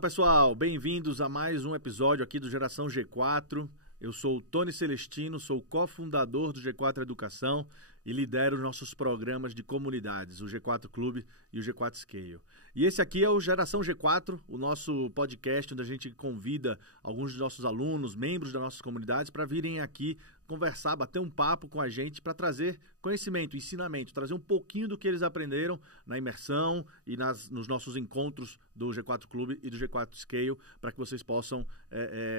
Fala pessoal, bem-vindos a mais um episódio aqui do Geração G4. Eu sou o Tony Celestino, sou cofundador do G4 Educação e lidero os nossos programas de comunidades, o G4 Clube e o G4 Scale. E esse aqui é o Geração G4, o nosso podcast onde a gente convida alguns dos nossos alunos, membros das nossas comunidades, para virem aqui conversar, bater um papo com a gente para trazer conhecimento, ensinamento, trazer um pouquinho do que eles aprenderam na imersão e nos nossos encontros do G4 Clube e do G4 Scale, para que vocês possam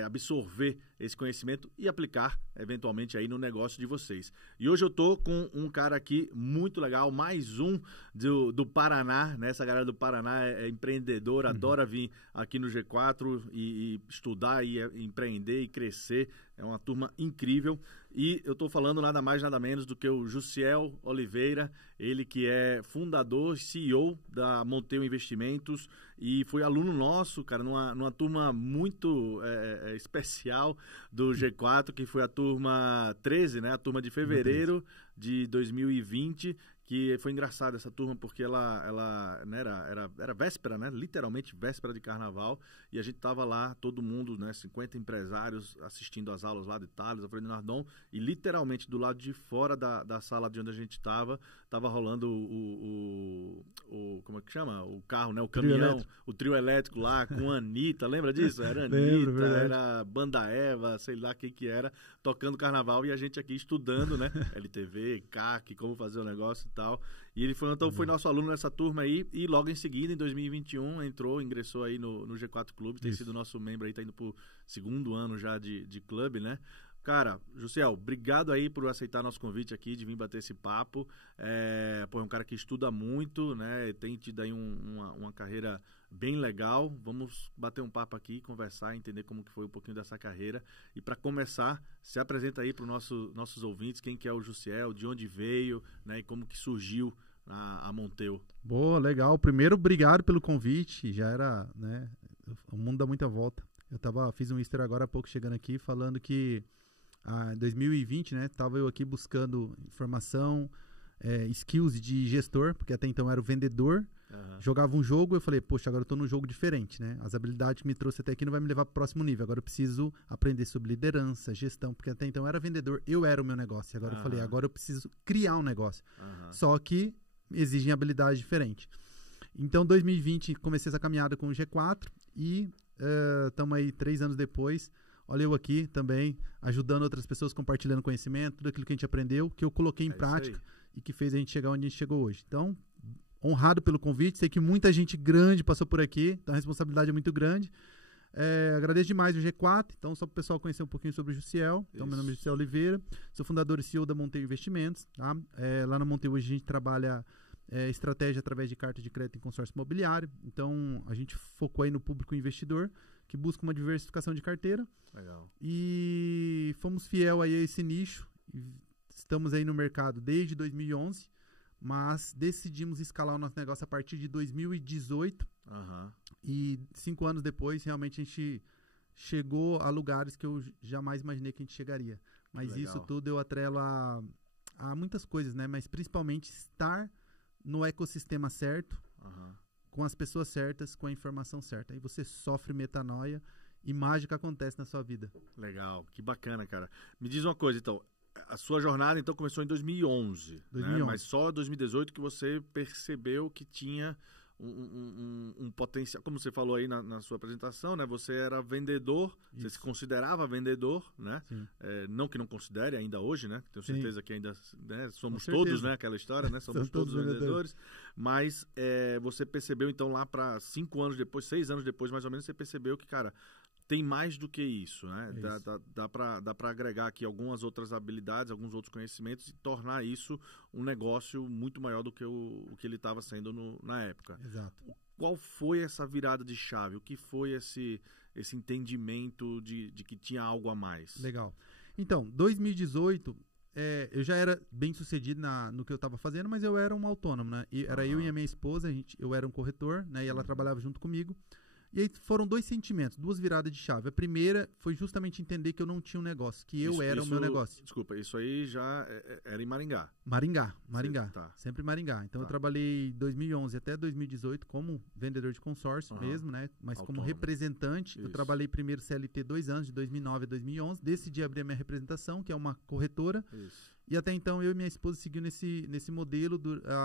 absorver esse conhecimento e aplicar eventualmente aí no negócio de vocês. E hoje eu tô com um cara aqui muito legal, mais um do Paraná, né? Essa galera do Paraná é empreendedora, adora vir aqui no G4 e estudar e empreender e crescer. É uma turma incrível. E eu estou falando nada mais, nada menos do que o Jussiel Oliveira, ele que é fundador, CEO da Monteio Investimentos e foi aluno nosso, cara, numa turma muito especial do G4, que foi a turma 13, né? A turma de fevereiro de 2020, que foi engraçado essa turma porque ela né, era véspera, né? Literalmente véspera de carnaval, e a gente tava lá, todo mundo, né? 50 empresários assistindo às aulas lá de Thales, Alfredo Nardon, e literalmente do lado de fora da sala de onde a gente tava rolando como é que chama? O carro, né? O caminhão, o trio elétrico lá com a Anitta, lembra disso? Era Anitta, era Banda Eva, sei lá quem que era, tocando carnaval e a gente aqui estudando, né? LTV, CAC, como fazer o negócio e tal. E ele foi nosso aluno nessa turma aí e logo em seguida, em 2021, ingressou aí no G4 Clube, tem sido nosso membro aí, tá indo pro segundo ano já de clube, né? Cara, Jussiel, obrigado aí por aceitar nosso convite aqui, de vir bater esse papo. É um cara que estuda muito, né? Tem tido aí uma carreira bem legal. Vamos bater um papo aqui, conversar, entender como que foi um pouquinho dessa carreira. E para começar, se apresenta aí para os nossos ouvintes, quem que é o Jussiel, de onde veio, né? E como que surgiu a Monteio. Boa, legal. Primeiro, obrigado pelo convite. Já era, né? O mundo dá muita volta. Fiz um Easter agora há pouco chegando aqui, falando que em 2020, né, tava eu aqui buscando informação, skills de gestor, porque até então era o vendedor, jogava um jogo, eu falei, poxa, agora eu tô num jogo diferente, né, as habilidades que me trouxe até aqui não vai me levar pro próximo nível, agora eu preciso aprender sobre liderança, gestão, porque até então eu era vendedor, eu era o meu negócio, agora eu falei, agora eu preciso criar um negócio, só que exigem habilidades diferentes. Então, 2020, comecei essa caminhada com o G4 e estamos aí 3 anos depois. Olha eu aqui também, ajudando outras pessoas, compartilhando conhecimento, tudo aquilo que a gente aprendeu, que eu coloquei em prática e que fez a gente chegar onde a gente chegou hoje. Então, honrado pelo convite, sei que muita gente grande passou por aqui, então a responsabilidade é muito grande. Agradeço demais o G4, então só para o pessoal conhecer um pouquinho sobre o Jussiel. Então, meu nome é Jussiel Oliveira, sou fundador e CEO da Monteio Investimentos. Tá? Lá na Monteio hoje a gente trabalha estratégia através de carta de crédito em consórcio imobiliário. Então, a gente focou aí no público investidor, que busca uma diversificação de carteira. Legal. E fomos fiel aí a esse nicho. Estamos aí no mercado desde 2011, mas decidimos escalar o nosso negócio a partir de 2018. E 5 anos depois, realmente a gente chegou a lugares que eu jamais imaginei que a gente chegaria. Mas isso tudo eu atrelo a muitas coisas, né? Mas principalmente estar no ecossistema certo, com as pessoas certas, com a informação certa. Aí você sofre metanoia e mágica acontece na sua vida. Legal, que bacana, cara. Me diz uma coisa, então. A sua jornada, então, começou em 2011. 2011. Né? Mas só em 2018 que você percebeu que tinha um potencial. Como você falou aí na sua apresentação, né? Você era vendedor, você se considerava vendedor, né? Não que não considere ainda hoje, né? Tenho certeza que ainda, né? Somos todos, né? Aquela história, né? Somos todos vendedores. Mas você percebeu, então, lá para 5 anos depois, 6 anos depois, mais ou menos, você percebeu que, cara, tem mais do que isso, né? Dá para agregar aqui algumas outras habilidades, alguns outros conhecimentos e tornar isso um negócio muito maior do que o que ele estava sendo na época. Exato. Qual foi essa virada de chave? O que foi esse entendimento de que tinha algo a mais? Legal. Então, 2018, eu já era bem sucedido no que eu estava fazendo, mas eu era um autônomo, né? Era eu e a minha esposa, eu era um corretor, né? E ela trabalhava junto comigo. E aí foram 2 sentimentos, 2 viradas de chave. A primeira foi justamente entender que eu não tinha um negócio, que eu era o meu negócio. Desculpa, isso aí já era em Maringá. Maringá. Tá. Sempre Maringá. Então eu trabalhei 2011 até 2018 como vendedor de consórcio mesmo, né? Mas Autônomo. como representante. Eu trabalhei primeiro CLT 2 anos, de 2009 a 2011. Decidi abrir a minha representação, que é uma corretora. Isso. E até então eu e minha esposa seguiu nesse modelo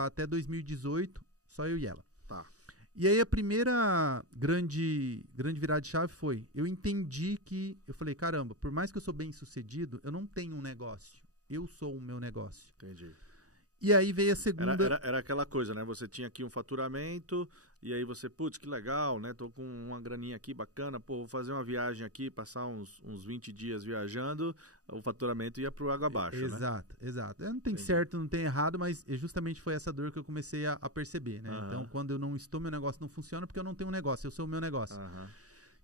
até 2018, só eu e ela. Tá. E aí a primeira grande virada de chave foi, eu entendi que, eu falei, caramba, por mais que eu sou bem sucedido, eu não tenho um negócio, eu sou o meu negócio. Entendi. E aí veio a segunda... Era aquela coisa, né? Você tinha aqui um faturamento e aí você, putz, que legal, né? Tô com uma graninha aqui bacana, pô, vou fazer uma viagem aqui, passar uns 20 dias viajando, o faturamento ia pro água abaixo, Exato. Não tem certo, não tem errado, mas justamente foi essa dor que eu comecei a perceber, né? Então, quando eu não estou, meu negócio não funciona porque eu não tenho um negócio, eu sou o meu negócio.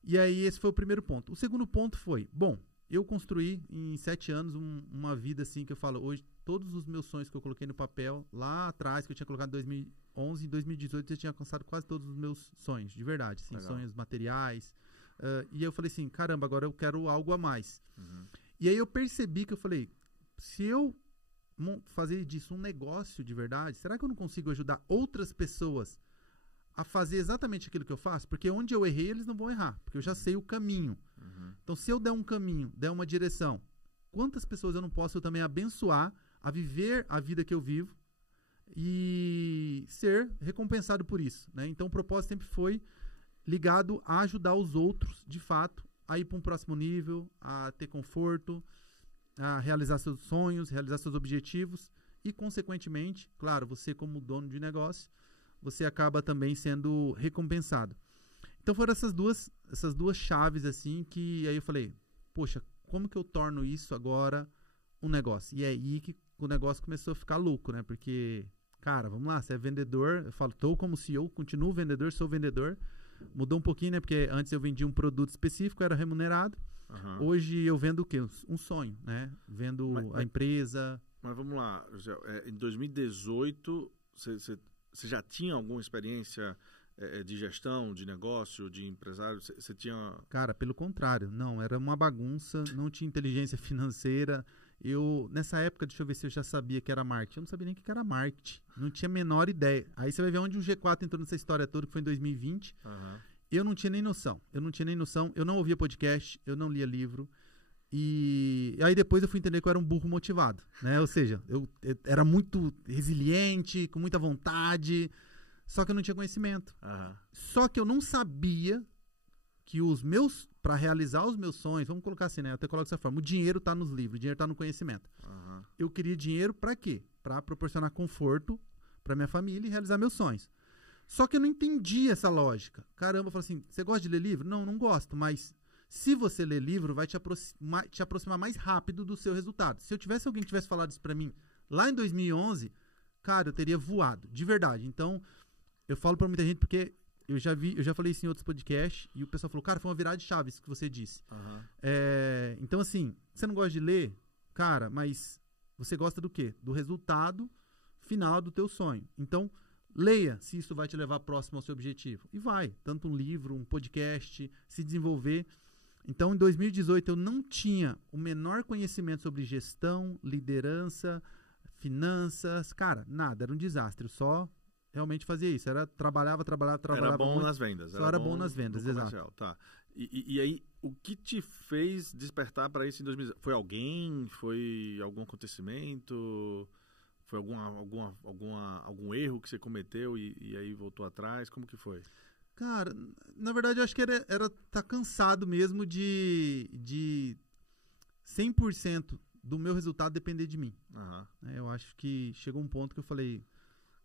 E aí, esse foi o primeiro ponto. O segundo ponto foi, bom, eu construí em 7 anos uma vida assim que eu falo, hoje todos os meus sonhos que eu coloquei no papel, lá atrás, que eu tinha colocado em 2011, em 2018 eu tinha alcançado quase todos os meus sonhos, de verdade, assim, sonhos materiais. E aí eu falei assim, caramba, agora eu quero algo a mais. E aí eu percebi que eu falei, se eu fazer disso um negócio de verdade, será que eu não consigo ajudar outras pessoas a fazer exatamente aquilo que eu faço? Porque onde eu errei, eles não vão errar, porque eu já sei o caminho. Então, se eu der um caminho, der uma direção, quantas pessoas eu não posso também abençoar a viver a vida que eu vivo e ser recompensado por isso, né? Então, o propósito sempre foi ligado a ajudar os outros, de fato, a ir para um próximo nível, a ter conforto, a realizar seus sonhos, realizar seus objetivos e, consequentemente, claro, você como dono de negócio, você acaba também sendo recompensado. Então foram essas duas chaves assim que aí eu falei, poxa, como que eu torno isso agora um negócio? E é aí que o negócio começou a ficar louco, né? Porque, cara, vamos lá, você é vendedor, eu falo, tô como CEO, continuo vendedor, sou vendedor. Mudou um pouquinho, né? Porque antes eu vendia um produto específico, era remunerado. Hoje eu vendo o quê? Um sonho, né? Vendo a empresa. Mas vamos lá, José, em 2018, você já tinha alguma experiência de gestão, de negócio, de empresário? Você tinha... Cara, pelo contrário, não, era uma bagunça, não tinha inteligência financeira. Nessa época, deixa eu ver se eu já sabia que era marketing. Eu não sabia nem o que era marketing, não tinha a menor ideia. Aí você vai ver onde o G4 entrou nessa história toda, que foi em 2020. Eu não tinha nem noção, eu não ouvia podcast, eu não lia livro. E aí depois eu fui entender que eu era um burro motivado, né? Ou seja, eu era muito resiliente, com muita vontade, só que eu não tinha conhecimento. Só que eu não sabia que para realizar os meus sonhos, vamos colocar assim, né? Eu até coloco dessa forma, o dinheiro está nos livros, o dinheiro está no conhecimento. Eu queria dinheiro para quê? Para proporcionar conforto para minha família e realizar meus sonhos. Só que eu não entendi essa lógica. Caramba, eu falei assim, você gosta de ler livro? Não, não gosto, mas... Se você ler livro, vai te aproximar mais rápido do seu resultado. Se eu tivesse alguém que tivesse falado isso pra mim lá em 2011, cara, eu teria voado, de verdade. Então, eu falo pra muita gente porque eu já falei isso em outros podcasts e o pessoal falou, cara, foi uma virada de chave isso que você disse. Então, assim, você não gosta de ler? Cara, mas você gosta do quê? Do resultado final do teu sonho. Então, leia se isso vai te levar próximo ao seu objetivo. E vai, tanto um livro, um podcast, se desenvolver. Então, em 2018, eu não tinha o menor conhecimento sobre gestão, liderança, finanças, cara, nada, era um desastre. Eu só realmente fazia isso. Trabalhava. Era bom muito, nas vendas. Só era bom nas vendas, exato. Tá. E aí, o que te fez despertar para isso em 2018? Foi alguém? Foi algum acontecimento? Foi algum erro que você cometeu e aí voltou atrás? Como que foi? Cara, na verdade eu acho que era tá cansado mesmo de 100% do meu resultado depender de mim. Eu acho que chegou um ponto que eu falei,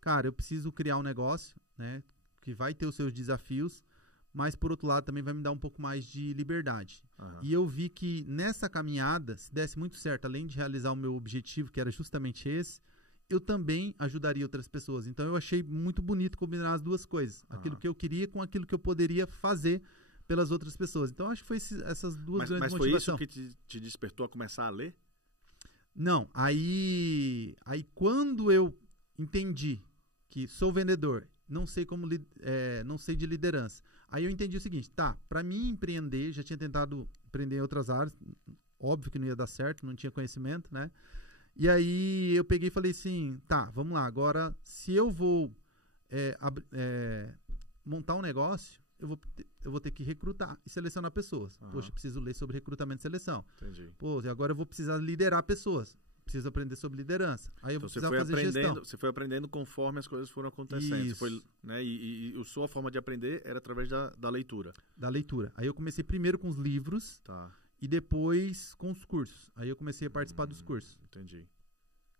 cara, eu preciso criar um negócio, né, que vai ter os seus desafios, mas por outro lado também vai me dar um pouco mais de liberdade. E eu vi que nessa caminhada, se desse muito certo, além de realizar o meu objetivo, que era justamente esse, eu também ajudaria outras pessoas. Então, eu achei muito bonito combinar as duas coisas. Aquilo que eu queria com aquilo que eu poderia fazer pelas outras pessoas. Então, acho que foi essas duas grandes motivações. Mas foi isso que te despertou a começar a ler? Não. Aí quando eu entendi que sou vendedor não sei não sei de liderança. Aí eu entendi o seguinte, para mim empreender, já tinha tentado empreender em outras áreas, óbvio que não ia dar certo, não tinha conhecimento, né? E aí eu peguei e falei assim, vamos lá, agora se eu vou montar um negócio, eu vou ter que recrutar e selecionar pessoas. Poxa, eu preciso ler sobre recrutamento e seleção. Entendi. Pô, agora eu vou precisar liderar pessoas. Preciso aprender sobre liderança. Aí eu vou precisar fazer gestão. Você foi aprendendo conforme as coisas foram acontecendo. Isso. Foi, né, e a sua forma de aprender era através da leitura. Da leitura. Aí eu comecei primeiro com os livros e depois com os cursos. Aí eu comecei a participar dos cursos. Entendi.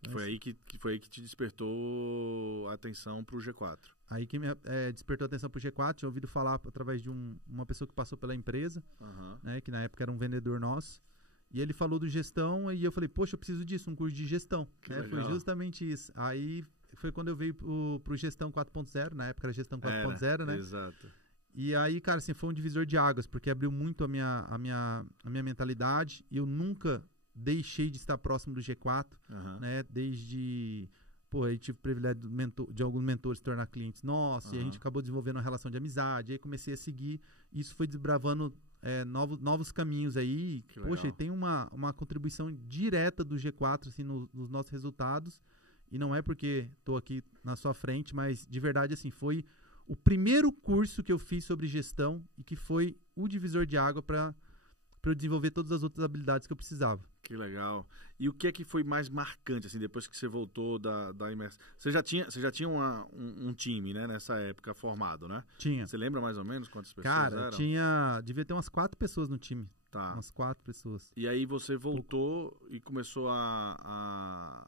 Foi aí que te despertou a atenção para o G4. Aí que me despertou a atenção para o G4, tinha ouvido falar através de uma pessoa que passou pela empresa, né, que na época era um vendedor nosso. E ele falou do gestão e eu falei, poxa, eu preciso disso, um curso de gestão. Né? Foi justamente isso. Aí foi quando eu veio pro Gestão 4.0, na época era Gestão 4.0, né? Exato. E aí, cara, assim, foi um divisor de águas, porque abriu muito a minha mentalidade e eu nunca deixei de estar próximo do G4, né? Desde... Pô, aí tive o privilégio de alguns mentores se tornar clientes nossos, e a gente acabou desenvolvendo uma relação de amizade, aí comecei a seguir, e isso foi desbravando novos caminhos aí. Poxa, e tem uma contribuição direta do G4 assim, nos nossos resultados, e não é porque estou aqui na sua frente, mas de verdade assim, foi o primeiro curso que eu fiz sobre gestão e que foi o divisor de água para eu desenvolver todas as outras habilidades que eu precisava. Que legal. E o que é que foi mais marcante, assim, depois que você voltou da imersão? Você já tinha um time, né, nessa época formado, né? Tinha. Você lembra mais ou menos quantas pessoas eram? Devia ter umas 4 pessoas no time. Tá. Umas 4 pessoas. E aí você voltou e começou a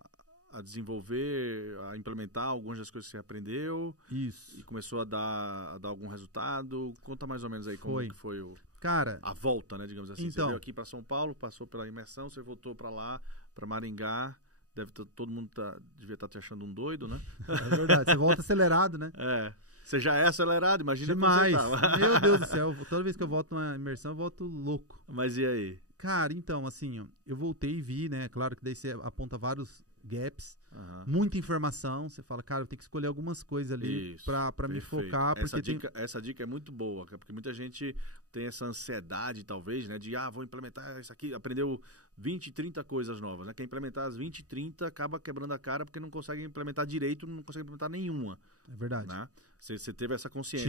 desenvolver, a implementar algumas das coisas que você aprendeu. Isso. E começou a dar algum resultado. Conta mais ou menos aí como que foi a volta, né, digamos assim. Então, você veio aqui para São Paulo, passou pela imersão, você voltou para lá, para Maringá. Todo mundo devia estar te achando um doido, né? É verdade, você volta acelerado, né? Você já é acelerado, imagina demais. Como você tava. Meu Deus do céu, toda vez que eu volto numa imersão, eu volto louco. Mas e aí? Cara, então, assim, eu voltei e vi, né? Claro que daí você aponta vários gaps, muita informação. Você fala, cara, eu tenho que escolher algumas coisas ali pra me focar. Essa dica é muito boa, porque muita gente tem essa ansiedade, talvez, né? De, vou implementar isso aqui. Aprendeu 20, 30 coisas novas, né? Quer implementar as 20, 30, acaba quebrando a cara porque não consegue implementar direito, não consegue implementar nenhuma. É verdade. Né? Você teve essa consciência,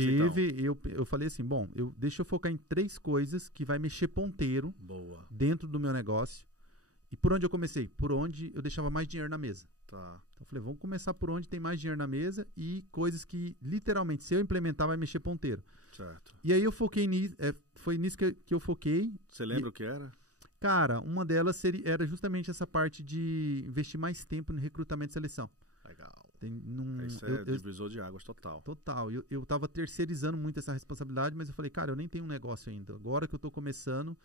eu falei assim, bom, deixa eu focar em 3 coisas que vai mexer ponteiro dentro do meu negócio. E por onde eu comecei? Por onde eu deixava mais dinheiro na mesa. Tá. Então eu falei, vamos começar por onde tem mais dinheiro na mesa e coisas que, literalmente, se eu implementar, vai mexer ponteiro. Certo. E aí eu foquei nisso, foi nisso que eu foquei. Você lembra o que era? Cara, uma delas era justamente essa parte de investir mais tempo no recrutamento e seleção. Legal. Isso divisor de águas total. Total. Eu tava terceirizando muito essa responsabilidade, mas eu falei, cara, eu nem tenho um negócio ainda. Agora que eu tô começando,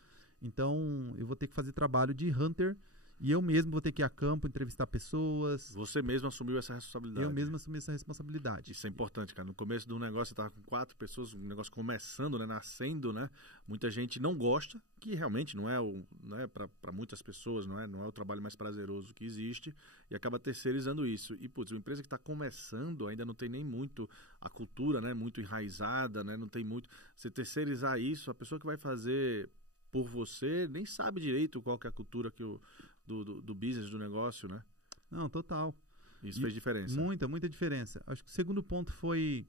então eu vou ter que fazer trabalho de hunter e eu mesmo vou ter que ir a campo, entrevistar pessoas. Você mesmo assumiu essa responsabilidade? Eu mesmo assumi essa responsabilidade. Isso é importante, cara. No começo do negócio, você tava com 4 pessoas, um negócio começando, né, nascendo, né? Muita gente não gosta, que realmente não é para muitas pessoas, não é o trabalho mais prazeroso que existe, e acaba terceirizando isso. E, putz, uma empresa que está começando ainda não tem nem muito a cultura, né, muito enraizada, né, não tem muito. Você terceirizar isso, a pessoa que vai fazer por você nem sabe direito qual que é a cultura do business, do negócio, né? Não, total. Isso fez diferença. Muita diferença. Acho que o segundo ponto foi,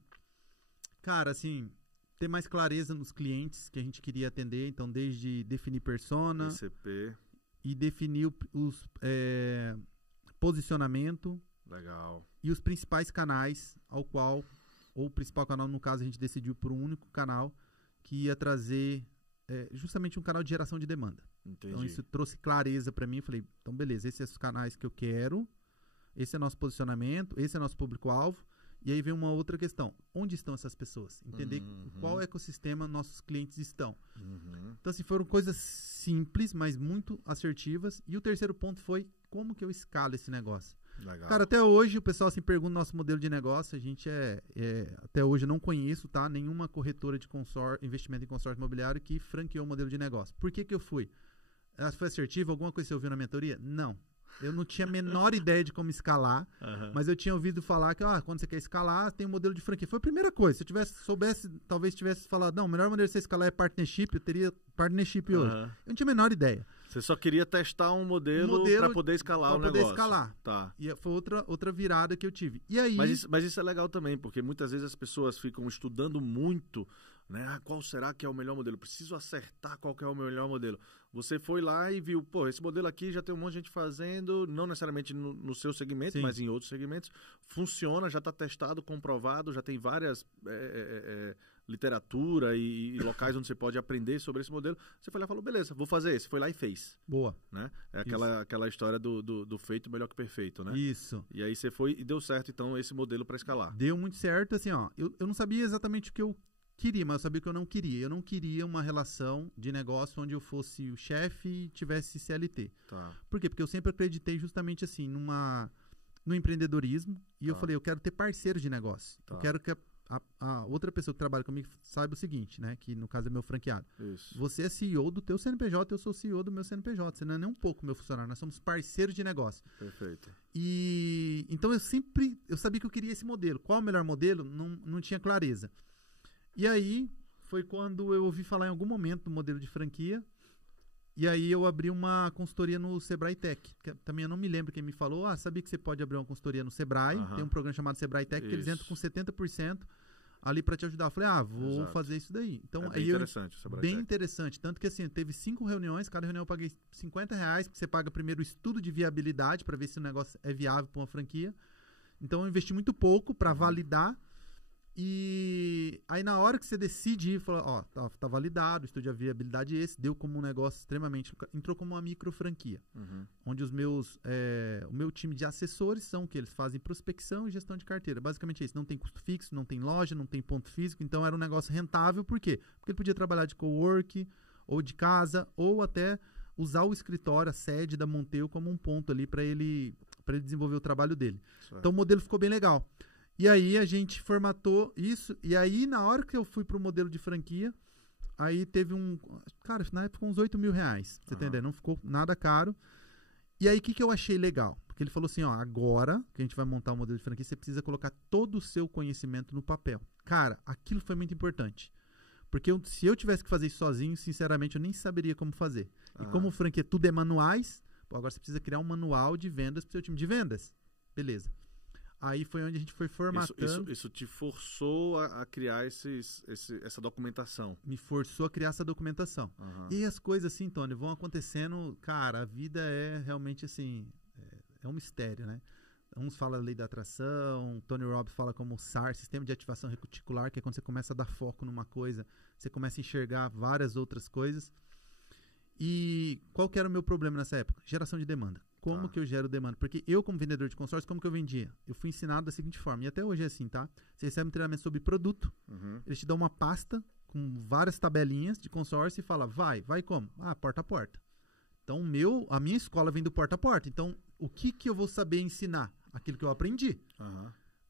cara, assim, ter mais clareza nos clientes que a gente queria atender. Então, desde definir persona, ICP, e definir os posicionamento. Legal. E os principais canais ou o principal canal, no caso, a gente decidiu por um único canal que ia trazer justamente um canal de geração de demanda. Entendi. Então isso trouxe clareza para mim. Eu falei, então beleza, esses são os canais que eu quero, esse é nosso posicionamento, esse é nosso público-alvo. E aí vem uma outra questão, onde estão essas pessoas? Entender qual ecossistema nossos clientes estão. Então assim, foram coisas simples, mas muito assertivas. E o terceiro ponto foi, como que eu escalo esse negócio? Legal. Cara, até hoje o pessoal assim pergunta o nosso modelo de negócio. A gente até hoje eu não conheço, tá? Nenhuma corretora de investimento em consórcio imobiliário que franqueou o modelo de negócio. Por que eu fui? Foi assertivo? Alguma coisa você ouviu na mentoria? Não. Eu não tinha a menor ideia de como escalar, mas eu tinha ouvido falar que quando você quer escalar, tem um modelo de franquia. Foi a primeira coisa. Se eu soubesse, talvez tivesse falado, não, o melhor maneira de você escalar é partnership, eu teria partnership hoje. Eu não tinha a menor ideia. Você só queria testar um modelo para poder escalar o negócio. Para poder escalar. Tá. E foi outra virada que eu tive. E aí... Mas isso é legal também, porque muitas vezes as pessoas ficam estudando muito, né? Qual será que é o melhor modelo? Preciso acertar qual que é o melhor modelo. Você foi lá e viu, esse modelo aqui já tem um monte de gente fazendo, não necessariamente no seu segmento, Sim. mas em outros segmentos. Funciona, já está testado, comprovado, já tem várias literatura e locais onde você pode aprender sobre esse modelo. Você foi lá e falou, beleza, vou fazer esse. Foi lá e fez. Boa. Né? É aquela história do feito melhor que perfeito, né? Isso. E aí você foi e deu certo, então, esse modelo para escalar. Deu muito certo, assim, eu não sabia exatamente o que eu queria, mas eu sabia que eu não queria. Eu não queria uma relação de negócio onde eu fosse o chefe e tivesse CLT. Tá. Por quê? Porque eu sempre acreditei justamente assim, no empreendedorismo e eu falei, eu quero ter parceiro de negócio. Eu quero que a outra pessoa que trabalha comigo saiba o seguinte, né? Que no caso é meu franqueado. Isso. Você é CEO do teu CNPJ, eu sou CEO do meu CNPJ. Você não é nem um pouco meu funcionário, nós somos parceiros de negócio. Perfeito. E então eu sabia que eu queria esse modelo. Qual o melhor modelo? Não tinha clareza. E aí foi quando eu ouvi falar em algum momento do modelo de franquia. E aí eu abri uma consultoria no Sebrae Tech. Que também eu não me lembro quem me falou. Sabia que você pode abrir uma consultoria no Sebrae. Tem um programa chamado Sebrae Tech que eles entram com 70% ali para te ajudar. Eu falei, vou fazer isso daí. Então, é bem interessante o Sebrae Bem Tech. Interessante. Tanto que assim, teve 5 reuniões. Cada reunião eu paguei R$50, porque você paga primeiro o estudo de viabilidade para ver se o negócio é viável para uma franquia. Então eu investi muito pouco para validar. E aí na hora que você decide ir, fala, tá validado, o estudo de viabilidade deu como um negócio extremamente, entrou como uma micro franquia, onde o meu time de assessores são que eles fazem prospecção e gestão de carteira, basicamente é isso, não tem custo fixo, não tem loja, não tem ponto físico, então era um negócio rentável, por quê? Porque ele podia trabalhar de cowork, ou de casa, ou até usar o escritório, a sede da Monteu como um ponto ali para ele desenvolver o trabalho dele. Certo. Então o modelo ficou bem legal. E aí a gente formatou isso, e aí na hora que eu fui pro modelo de franquia, aí teve cara, na época uns R$8 mil, você entendeu? Não ficou nada caro. E aí o que eu achei legal? Porque ele falou assim, agora que a gente vai montar um modelo de franquia, você precisa colocar todo o seu conhecimento no papel. Cara, aquilo foi muito importante. Porque se eu tivesse que fazer isso sozinho, sinceramente, eu nem saberia como fazer. E como franquia tudo é manuais, agora você precisa criar um manual de vendas pro seu time de vendas. Beleza. Aí foi onde a gente foi formatando. Isso te forçou a criar essa documentação. Me forçou a criar essa documentação. E as coisas assim, Tony, vão acontecendo. Cara, a vida é realmente assim, é um mistério, né? Uns falam lei da atração, Tony Robbins fala como SAR, sistema de ativação reticular, que é quando você começa a dar foco numa coisa, você começa a enxergar várias outras coisas. E qual que era o meu problema nessa época? Geração de demanda. Como que eu gero demanda? Porque eu, como vendedor de consórcio, como que eu vendia? Eu fui ensinado da seguinte forma, e até hoje é assim, tá? Você recebe um treinamento sobre produto, eles te dão uma pasta com várias tabelinhas de consórcio e fala, vai como? Porta a porta. Então, a minha escola vem do porta a porta. Então, o que eu vou saber ensinar? Aquilo que eu aprendi.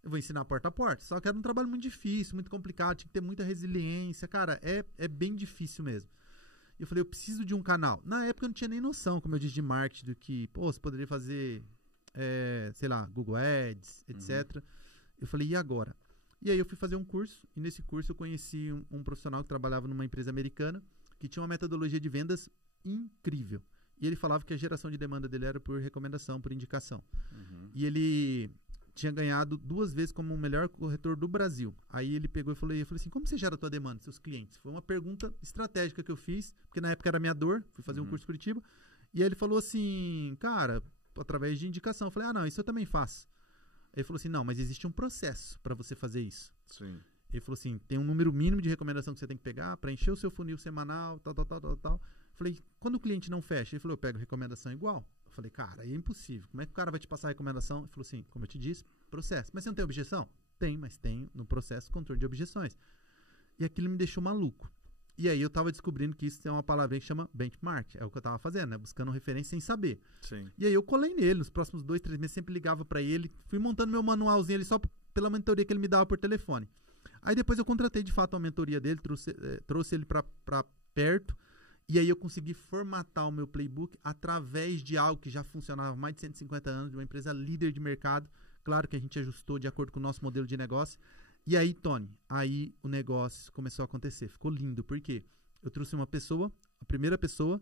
Eu vou ensinar porta a porta. Só que era um trabalho muito difícil, muito complicado, tinha que ter muita resiliência. Cara, é bem difícil mesmo. Eu falei, eu preciso de um canal. Na época eu não tinha nem noção, como eu disse, de marketing, do que, você poderia fazer, sei lá, Google Ads, etc. Eu falei, e agora? E aí eu fui fazer um curso, e nesse curso eu conheci um profissional que trabalhava numa empresa americana, que tinha uma metodologia de vendas incrível. E ele falava que a geração de demanda dele era por recomendação, por indicação. E ele tinha ganhado 2 vezes como o melhor corretor do Brasil. Aí ele pegou e falou assim, como você gera a tua demanda, seus clientes? Foi uma pergunta estratégica que eu fiz, porque na época era minha dor, fui fazer um curso em Curitiba, e aí ele falou assim, cara, através de indicação. Eu falei, não, isso eu também faço. Ele falou assim, não, mas existe um processo para você fazer isso. Sim. Ele falou assim, tem um número mínimo de recomendação que você tem que pegar para encher o seu funil semanal, tal. Eu falei, quando o cliente não fecha? Ele falou, eu pego recomendação igual. Eu falei, cara, aí é impossível. Como é que o cara vai te passar a recomendação? Ele falou assim, como eu te disse, processo. Mas você não tem objeção? Tem, mas tem no processo controle de objeções. E aquilo me deixou maluco. E aí eu tava descobrindo que isso tem uma palavra que chama benchmark. É o que eu tava fazendo, né? Buscando referência sem saber. Sim. E aí eu colei nele. Nos próximos 2, 3 meses sempre ligava para ele. Fui montando meu manualzinho ali só pela mentoria que ele me dava por telefone. Aí depois eu contratei de fato uma mentoria dele, trouxe ele para perto. E aí eu consegui formatar o meu playbook através de algo que já funcionava há mais de 150 anos, de uma empresa líder de mercado. Claro que a gente ajustou de acordo com o nosso modelo de negócio. E aí, Tony, aí o negócio começou a acontecer. Ficou lindo, por quê? Eu trouxe uma pessoa, a primeira pessoa,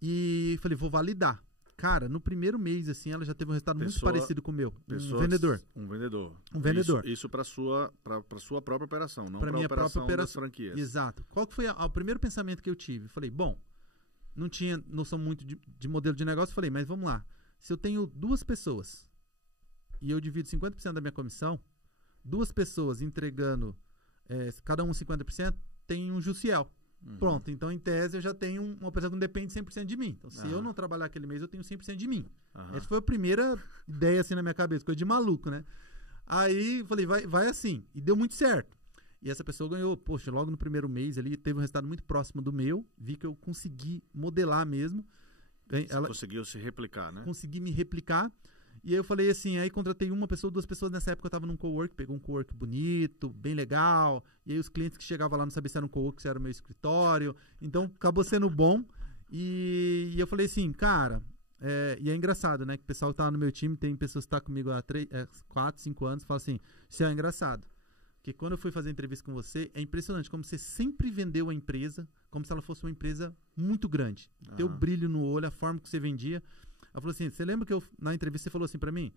e falei, vou validar. Cara, no primeiro mês, assim, ela já teve um resultado muito parecido com o meu. Um vendedor. Um vendedor. Um vendedor. Isso para sua própria operação, não para a minha operação própria das franquias. Exato. Qual que foi o primeiro pensamento que eu tive? Falei, bom, não tinha noção muito de modelo de negócio. Falei, mas vamos lá. Se eu tenho 2 pessoas e eu divido 50% da minha comissão, 2 pessoas entregando cada um 50%, tem um Jussiel. Pronto, então em tese eu já tenho uma operação que não depende 100% de mim. Então se eu não trabalhar aquele mês, eu tenho 100% de mim. Essa foi a primeira ideia assim na minha cabeça, coisa de maluco, né? Aí falei, vai assim. E deu muito certo. E essa pessoa ganhou, poxa, logo no primeiro mês ali, teve um resultado muito próximo do meu. Vi que eu consegui modelar mesmo. Ela conseguiu se replicar, né? Consegui me replicar. E aí eu falei assim, aí contratei uma pessoa, 2 pessoas. Nessa época eu estava num cowork, pegou um cowork bonito, bem legal. E aí os clientes que chegavam lá não sabiam se era um cowork, se era o meu escritório. Então acabou sendo bom. E eu falei assim, cara, e é engraçado, né? Que o pessoal que tá no meu time, tem pessoas que estão comigo há 4, 5 anos, fala assim, isso é engraçado. Porque quando eu fui fazer entrevista com você, é impressionante como você sempre vendeu a empresa como se ela fosse uma empresa muito grande. Teu brilho no olho, a forma que você vendia. Ela falou assim, você lembra que na entrevista você falou assim pra mim?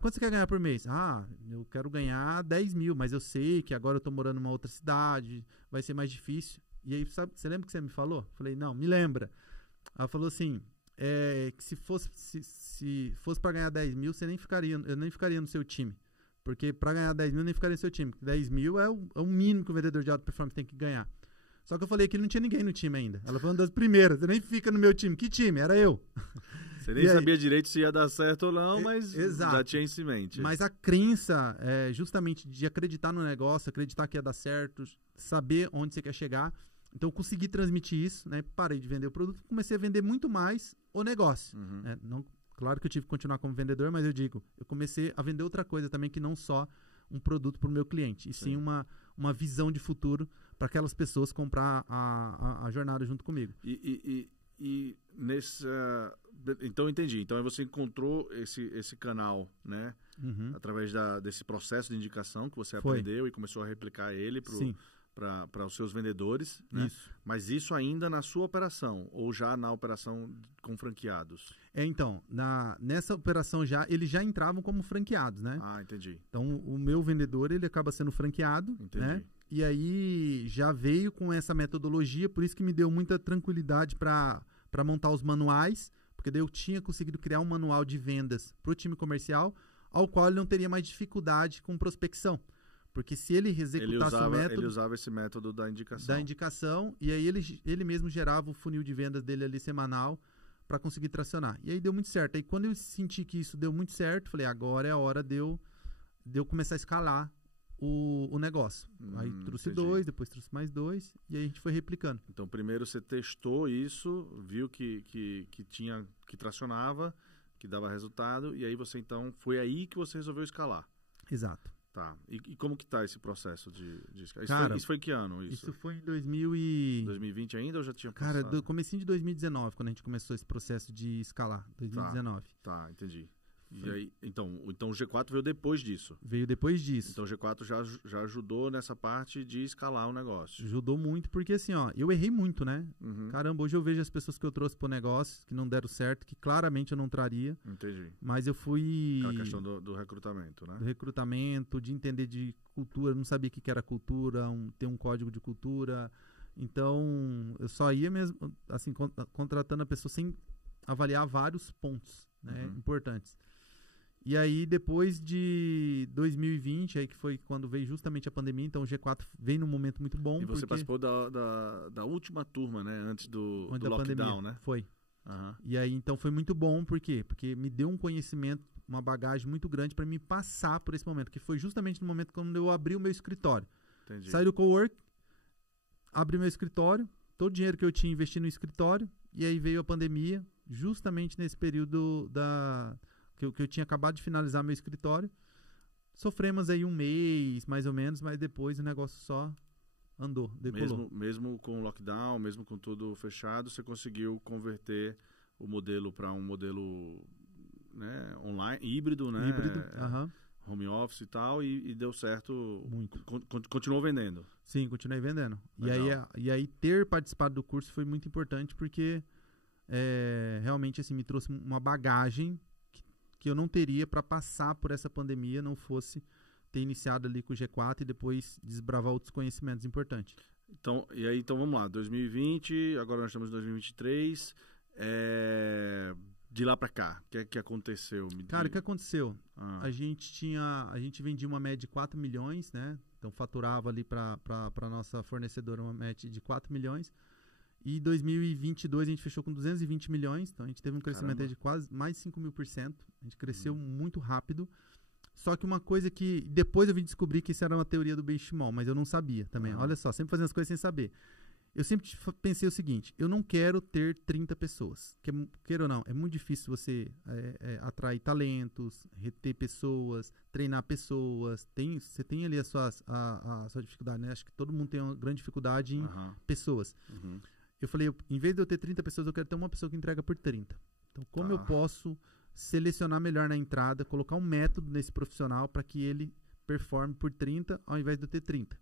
Quanto você quer ganhar por mês? Eu quero ganhar 10 mil, mas eu sei que agora eu tô morando numa outra cidade, vai ser mais difícil. E aí, sabe, você lembra que você me falou? Falei, não, me lembra. Ela falou assim, que se fosse pra ganhar 10 mil, eu nem ficaria no seu time. Porque pra ganhar 10 mil, eu nem ficaria no seu time. 10 mil é o mínimo que o vendedor de alta performance tem que ganhar. Só que eu falei que não tinha ninguém no time ainda. Ela foi uma das primeiras, você nem fica no meu time. Que time? Era eu. Você nem sabia direito se ia dar certo ou não, mas já tinha isso em mente. Mas a crença, justamente de acreditar no negócio, acreditar que ia dar certo, saber onde você quer chegar. Então, eu consegui transmitir isso, né? Parei de vender o produto, comecei a vender muito mais o negócio. Né? Claro que eu tive que continuar como vendedor, mas eu comecei a vender outra coisa também, que não só um produto para o meu cliente, e sim uma visão de futuro para aquelas pessoas comprar a jornada junto comigo. E nesse... Então, entendi. Então, aí você encontrou esse canal, né? Através desse processo de indicação que você aprendeu e começou a replicar ele para os seus vendedores, né? Isso. Mas isso ainda na sua operação ou já na operação com franqueados? Então, nessa operação eles já entravam como franqueados, né? Entendi. Então, o meu vendedor, ele acaba sendo franqueado, entendi, né? E aí já veio com essa metodologia, por isso que me deu muita tranquilidade para montar os manuais, porque daí eu tinha conseguido criar um manual de vendas para o time comercial, ao qual ele não teria mais dificuldade com prospecção. Porque se ele executasse o método... Ele usava esse método da indicação. Da indicação, e aí ele mesmo gerava o funil de vendas dele ali semanal para conseguir tracionar. E aí deu muito certo. Aí quando eu senti que isso deu muito certo, falei, agora é a hora de eu começar a escalar o negócio. Aí trouxe 2, depois trouxe mais 2, e aí a gente foi replicando. Então, primeiro você testou isso, viu que tracionava, que dava resultado, e aí foi aí que você resolveu escalar. Exato. Tá. E como que tá esse processo de escalar? Cara, isso foi em que ano? Isso foi em 2020 ainda ou já tinha passado? Cara, comecinho de 2019, quando a gente começou esse processo de escalar. 2019. Tá, entendi. E aí, então o G4 veio depois disso? Veio depois disso. Então o G4 já ajudou nessa parte de escalar o negócio? Ajudou muito, porque assim, eu errei muito, né? Caramba, hoje eu vejo as pessoas que eu trouxe pro negócio, que não deram certo, que claramente eu não traria. Entendi. Mas eu fui... Aquela questão do recrutamento, né? Do recrutamento, de entender de cultura. Eu não sabia o que era cultura, ter um código de cultura. Então, eu só ia mesmo, assim, contratando a pessoa sem avaliar vários pontos, né, importantes. E aí, depois de 2020, aí que foi quando veio justamente a pandemia, então o G4 veio num momento muito bom. E você participou da última turma, né? Antes do lockdown, pandemia, né? Foi. E aí, então, foi muito bom, por quê? Porque me deu um conhecimento, uma bagagem muito grande para me passar por esse momento, que foi justamente no momento quando eu abri o meu escritório. Entendi. Saí do cowork, abri meu escritório, todo o dinheiro que eu tinha investi no escritório, e aí veio a pandemia, justamente nesse período que eu tinha acabado de finalizar meu escritório. Sofremos aí um mês, mais ou menos, mas depois o negócio só andou, decolou. Mesmo com o lockdown, mesmo com tudo fechado, você conseguiu converter o modelo para um modelo, né, online, híbrido, né? Híbrido, Home office e tal, e deu certo. Muito. Continuou vendendo. Sim, continuei vendendo. Legal. E aí ter participado do curso foi muito importante porque realmente assim, me trouxe uma bagagem que eu não teria para passar por essa pandemia, não fosse ter iniciado ali com o G4 e depois desbravar outros conhecimentos importantes. Então vamos lá, 2020, agora nós estamos em 2023, de lá para cá, o que aconteceu? Cara, o que aconteceu? A gente vendia uma média de 4 milhões, né? Então faturava ali para nossa fornecedora uma média de 4 milhões. E em 2022 a gente fechou com 220 milhões, então a gente teve um crescimento aí de quase mais de 5.000%. A gente cresceu muito rápido. Só que uma coisa que depois eu vim descobrir que isso era uma teoria do benchmark, mas eu não sabia também. Olha só, sempre fazendo as coisas sem saber. Eu sempre pensei o seguinte, eu não quero ter 30 pessoas. Queira ou não, é muito difícil você atrair talentos, reter pessoas, treinar pessoas. Você tem ali a sua dificuldade, né? Acho que todo mundo tem uma grande dificuldade em pessoas. Eu falei, em vez de eu ter 30 pessoas, eu quero ter uma pessoa que entrega por 30. Então, como eu posso selecionar melhor na entrada, colocar um método nesse profissional para que ele performe por 30 ao invés de eu ter 30?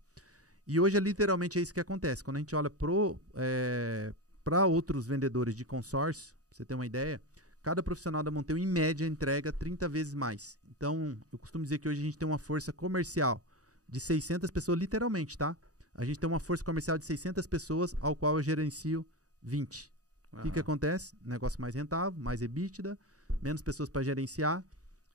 E hoje, literalmente, é isso que acontece. Quando a gente olha para outros vendedores de consórcio, pra você ter uma ideia, cada profissional da Monteu, em média, entrega 30 vezes mais. Então, eu costumo dizer que hoje a gente tem uma força comercial de 600 pessoas, literalmente, tá? A gente tem uma força comercial de 600 pessoas, ao qual eu gerencio 20. O que acontece? Negócio mais rentável, mais EBITDA, menos pessoas para gerenciar.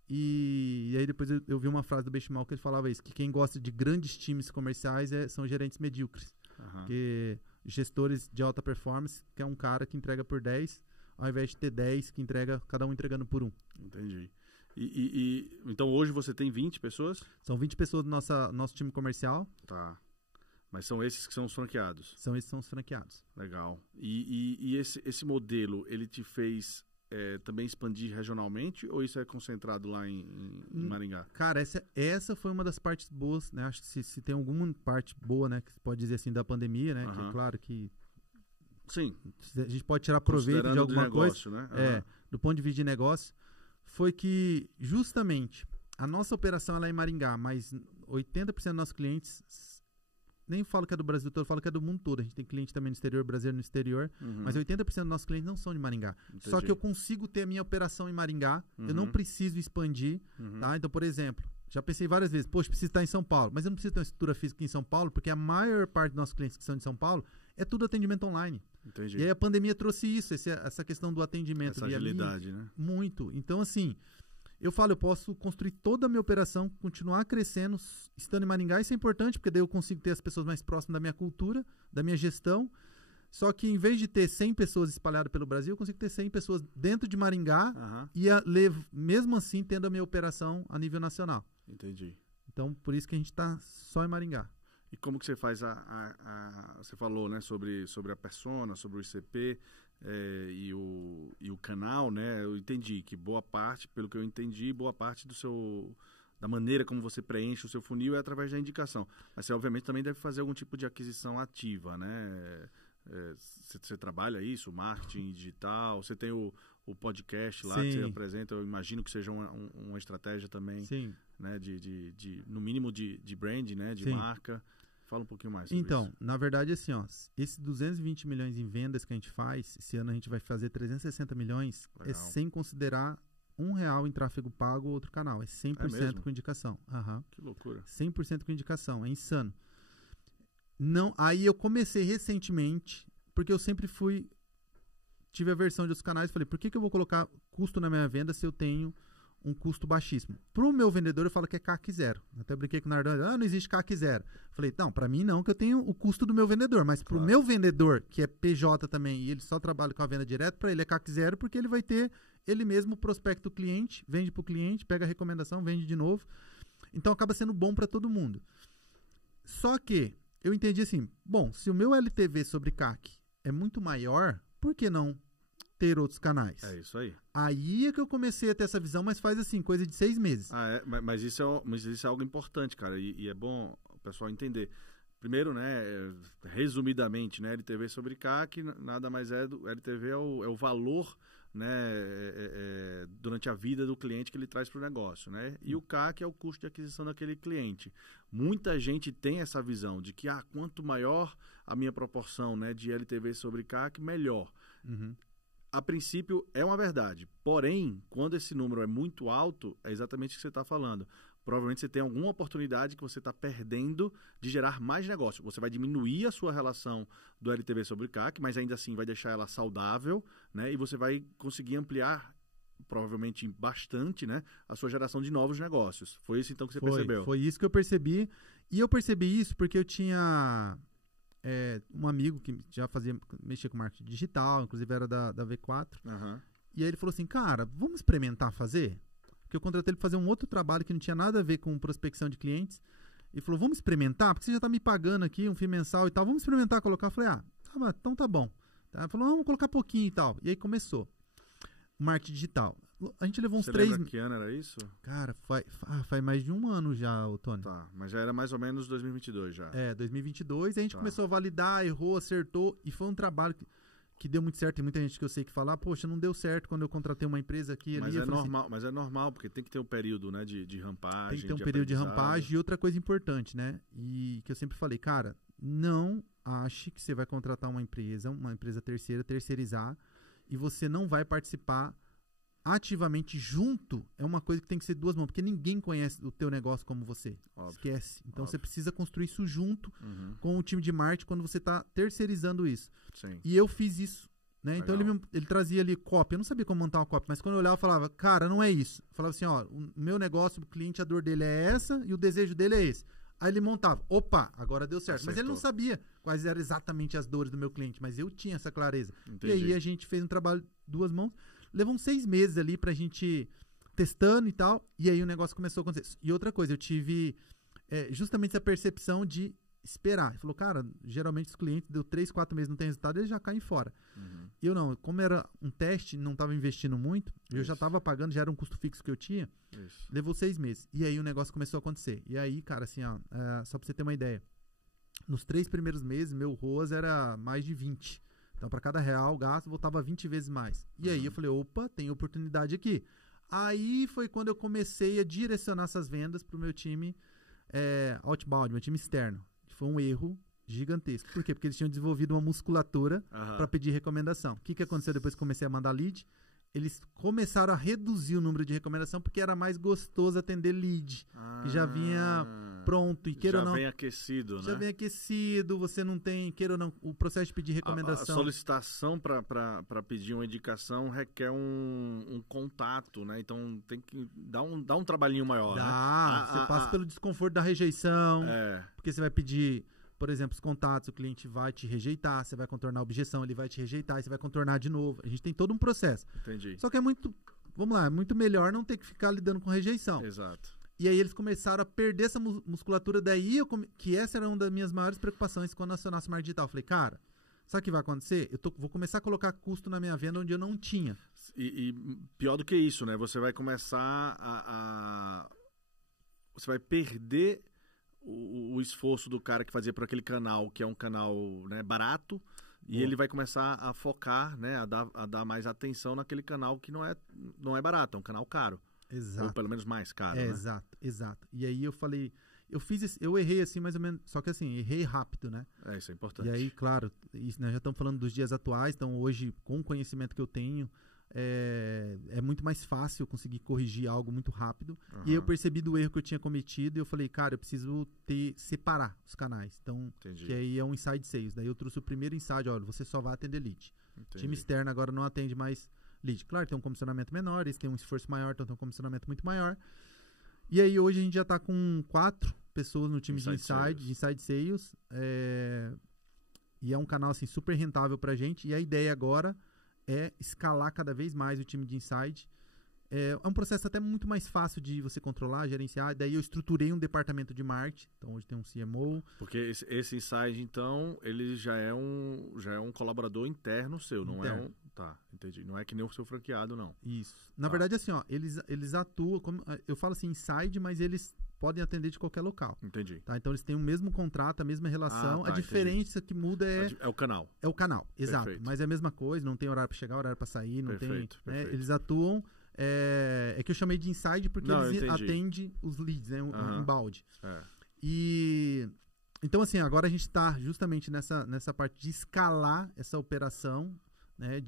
E aí depois eu vi uma frase do Benchmark que ele falava isso, que quem gosta de grandes times comerciais são gerentes medíocres. Porque gestores de alta performance, que é um cara que entrega por 10, ao invés de ter 10, que entrega, cada um entregando por 1. Entendi. Então hoje você tem 20 pessoas? São 20 pessoas do nosso time comercial. Tá. Mas são esses que são os franqueados? São esses que são os franqueados. Legal. E esse modelo, ele te fez também expandir regionalmente ou isso é concentrado lá em Maringá? Cara, essa foi uma das partes boas, né? Acho que se tem alguma parte boa, né, que se pode dizer assim, da pandemia, né? Que é claro que sim, a gente pode tirar proveito de alguma negócio, coisa, né? do ponto de vista de negócio, foi que justamente a nossa operação ela é em Maringá, mas 80% dos nossos clientes, nem falo que é do Brasil todo, falo que é do mundo todo. A gente tem cliente também no exterior, brasileiro no exterior, mas 80% dos nossos clientes não são de Maringá. Entendi. Só que eu consigo ter a minha operação em Maringá, eu não preciso expandir, tá? Então, por exemplo, já pensei várias vezes, poxa, preciso estar em São Paulo, mas eu não preciso ter uma estrutura física em São Paulo, porque a maior parte dos nossos clientes que são de São Paulo é tudo atendimento online. Entendi. E aí a pandemia trouxe isso, essa questão do atendimento. Essa agilidade, né? Muito. Então, assim, eu posso construir toda a minha operação, continuar crescendo, estando em Maringá. Isso é importante, porque daí eu consigo ter as pessoas mais próximas da minha cultura, da minha gestão. Só que em vez de ter 100 pessoas espalhadas pelo Brasil, eu consigo ter 100 pessoas dentro de Maringá e mesmo assim tendo a minha operação a nível nacional. Entendi. Então, por isso que a gente está só em Maringá. E como que você faz você falou, né, sobre a persona, sobre o ICP e o canal, né? Eu entendi que boa parte, pelo que eu entendi, boa parte da maneira como você preenche o seu funil é através da indicação. Mas você, obviamente, também deve fazer algum tipo de aquisição ativa, né? Você trabalha isso, marketing digital, você tem o podcast lá que você apresenta, eu imagino que seja uma estratégia também, né, no mínimo de brand, né, de marca. Fala um pouquinho mais sobre isso. Na verdade, assim, esses 220 milhões em vendas que a gente faz, esse ano a gente vai fazer 360 milhões, legal, sem considerar R$1 em tráfego pago ou outro canal, é 100% com indicação. Que loucura. 100% com indicação, é insano. Não, aí eu comecei recentemente, porque eu sempre tive a versão de outros canais, falei, por que eu vou colocar custo na minha venda se eu tenho um custo baixíssimo? Pro meu vendedor eu falo que é CAC 0. Até brinquei com o Nardão, não existe CAC 0. Falei, não, para mim não, que eu tenho o custo do meu vendedor, mas pro meu vendedor, que é PJ também, e ele só trabalha com a venda direta, para ele é CAC 0, porque ele vai ter ele mesmo prospecta o cliente, vende pro cliente, pega a recomendação, vende de novo. Então acaba sendo bom para todo mundo. Só que eu entendi assim, bom, se o meu LTV sobre CAC é muito maior, por que não ter outros canais? É isso aí. Aí é que eu comecei a ter essa visão, mas faz assim, coisa de 6 meses. Mas isso é algo importante, cara, e é bom o pessoal entender. primeiro, né, resumidamente, né, LTV sobre CAC nada mais é do LTV é o valor, né, durante a vida do cliente que ele traz para o negócio, né? E o CAC é o custo de aquisição daquele cliente. Muita gente tem essa visão de que quanto maior a minha proporção, né, de LTV sobre CAC, melhor. Uhum. A princípio é uma verdade, porém, quando esse número é muito alto, é exatamente o que você está falando. Provavelmente você tem alguma oportunidade que você está perdendo de gerar mais negócio. Você vai diminuir a sua relação do LTV sobre CAC, mas ainda assim vai deixar ela saudável, né? E você vai conseguir ampliar, provavelmente bastante, né, a sua geração de novos negócios. Foi isso então que você percebeu? Foi isso que eu percebi. E eu percebi isso porque eu tinha um amigo que já mexia com marketing digital, inclusive era da V4. Uhum. E aí ele falou assim, cara, vamos experimentar fazer? Porque eu contratei ele para fazer um outro trabalho que não tinha nada a ver com prospecção de clientes. Ele falou, vamos experimentar? Porque você já está me pagando aqui um FII mensal e tal. Vamos experimentar colocar? Eu falei, então tá bom. Ele falou, vamos colocar pouquinho e tal. E aí começou. Marketing digital. A gente levou uns Você 3 lembra que ano era isso? Cara, faz mais de um ano já, Tony. Tá, mas já era mais ou menos 2022 já. 2022. A gente começou a validar, errou, acertou. E foi um trabalho que deu muito certo. Tem muita gente que eu sei que fala, poxa, não deu certo quando eu contratei uma empresa aqui. Mas ali. Mas é normal, porque tem que ter um período, né, de rampagem. Tem que ter um período de rampagem. E outra coisa importante, né? E que eu sempre falei, cara, não ache que você vai contratar uma empresa terceira, terceirizar, e você não vai participar ativamente junto. É uma coisa que tem que ser duas mãos, porque ninguém conhece o teu negócio como você. Óbvio. Esquece. Então você precisa construir isso junto com o time de marketing quando você está terceirizando isso. Sim. E eu fiz isso, né? Então ele trazia ali copy. Eu não sabia como montar uma copy, mas quando eu olhava eu falava, cara, não é isso. Eu falava assim, o meu negócio, o cliente, a dor dele é essa e o desejo dele é esse. Aí ele montava, opa, agora deu certo. Acertou. Mas ele não sabia quais eram exatamente as dores do meu cliente, mas eu tinha essa clareza. Entendi. E aí a gente fez um trabalho duas mãos. Levou uns 6 meses ali pra gente testando e tal, e aí o negócio começou a acontecer. E outra coisa, eu tive justamente essa percepção de esperar. Ele falou, cara, geralmente os clientes deu 3, 4 meses não tem resultado, eles já caem fora. E eu não, como era um teste, não estava investindo muito, eu já estava pagando, já era um custo fixo que eu tinha, levou 6 meses. E aí o negócio começou a acontecer. E aí, cara, assim, só pra você ter uma ideia, nos 3 primeiros meses, meu ROAS era mais de 20. Então, para cada real gasto, voltava 20 vezes mais. E aí eu falei, opa, tem oportunidade aqui. Aí foi quando eu comecei a direcionar essas vendas para o meu time outbound, meu time externo. Foi um erro gigantesco. Por quê? Porque eles tinham desenvolvido uma musculatura para pedir recomendação. O que aconteceu depois que comecei a mandar lead? Eles começaram a reduzir o número de recomendação porque era mais gostoso atender lead. Que já vinha pronto. E queira ou não, já vem aquecido, né? Já vem aquecido, você não tem, queira ou não, o processo de pedir recomendação. A solicitação para pedir uma indicação requer um contato, né? Então tem que dar um trabalhinho maior, né? Você passa pelo desconforto da rejeição, porque você vai pedir, por exemplo, os contatos, o cliente vai te rejeitar, você vai contornar a objeção, ele vai te rejeitar, e você vai contornar de novo. A gente tem todo um processo. Entendi. Só que é muito melhor não ter que ficar lidando com rejeição. Exato. E aí eles começaram a perder essa musculatura, daí que essa era uma das minhas maiores preocupações quando acionasse o marketing digital. Eu falei, cara, sabe o que vai acontecer? Vou começar a colocar custo na minha venda onde eu não tinha. E pior do que isso, né? Você vai começar você vai perder o esforço do cara que fazia por aquele canal, que é um canal, né, barato, e ele vai começar a focar, né, a dar mais atenção naquele canal que não é barato, é um canal caro. Exato. Ou pelo menos mais caro, né? Exato. E aí eu falei, eu errei assim mais ou menos, só que assim, errei rápido, né? Isso é importante. E aí, claro, nós já estamos falando dos dias atuais, então hoje, com o conhecimento que eu tenho, é muito mais fácil eu conseguir corrigir algo muito rápido. E aí eu percebi do erro que eu tinha cometido e eu falei, cara, eu preciso separar os canais. Então, que aí é um inside sales. Daí eu trouxe o primeiro inside, olha, você só vai atender lead. Entendi. Time externo agora não atende mais lead. Claro, tem um comissionamento menor, eles têm um esforço maior, então tem um comissionamento muito maior. E aí hoje a gente já está com 4 pessoas no time de inside sales. E é um canal assim, super rentável pra gente. E a ideia agora é escalar cada vez mais o time de inside. É um processo até muito mais fácil de você controlar, gerenciar. Daí eu estruturei um departamento de marketing. Então hoje tem um CMO. Porque esse inside, então, ele já é um colaborador interno seu, não é um... Tá, entendi. Não é que nem o seu franqueado, não. Isso. Na verdade, assim, ó, eles atuam, como, eu falo assim, inside, mas eles podem atender de qualquer local. Entendi. Tá? Então eles têm o mesmo contrato, a mesma relação. A diferença que muda é o canal. É o canal, exato. Perfeito. Mas é a mesma coisa, não tem horário para chegar, horário para sair, não Perfeito. Né? Eles atuam. É que eu chamei de inside porque eles atendem os leads, né? Um balde. Então, assim, agora a gente está justamente nessa parte de escalar essa operação, né,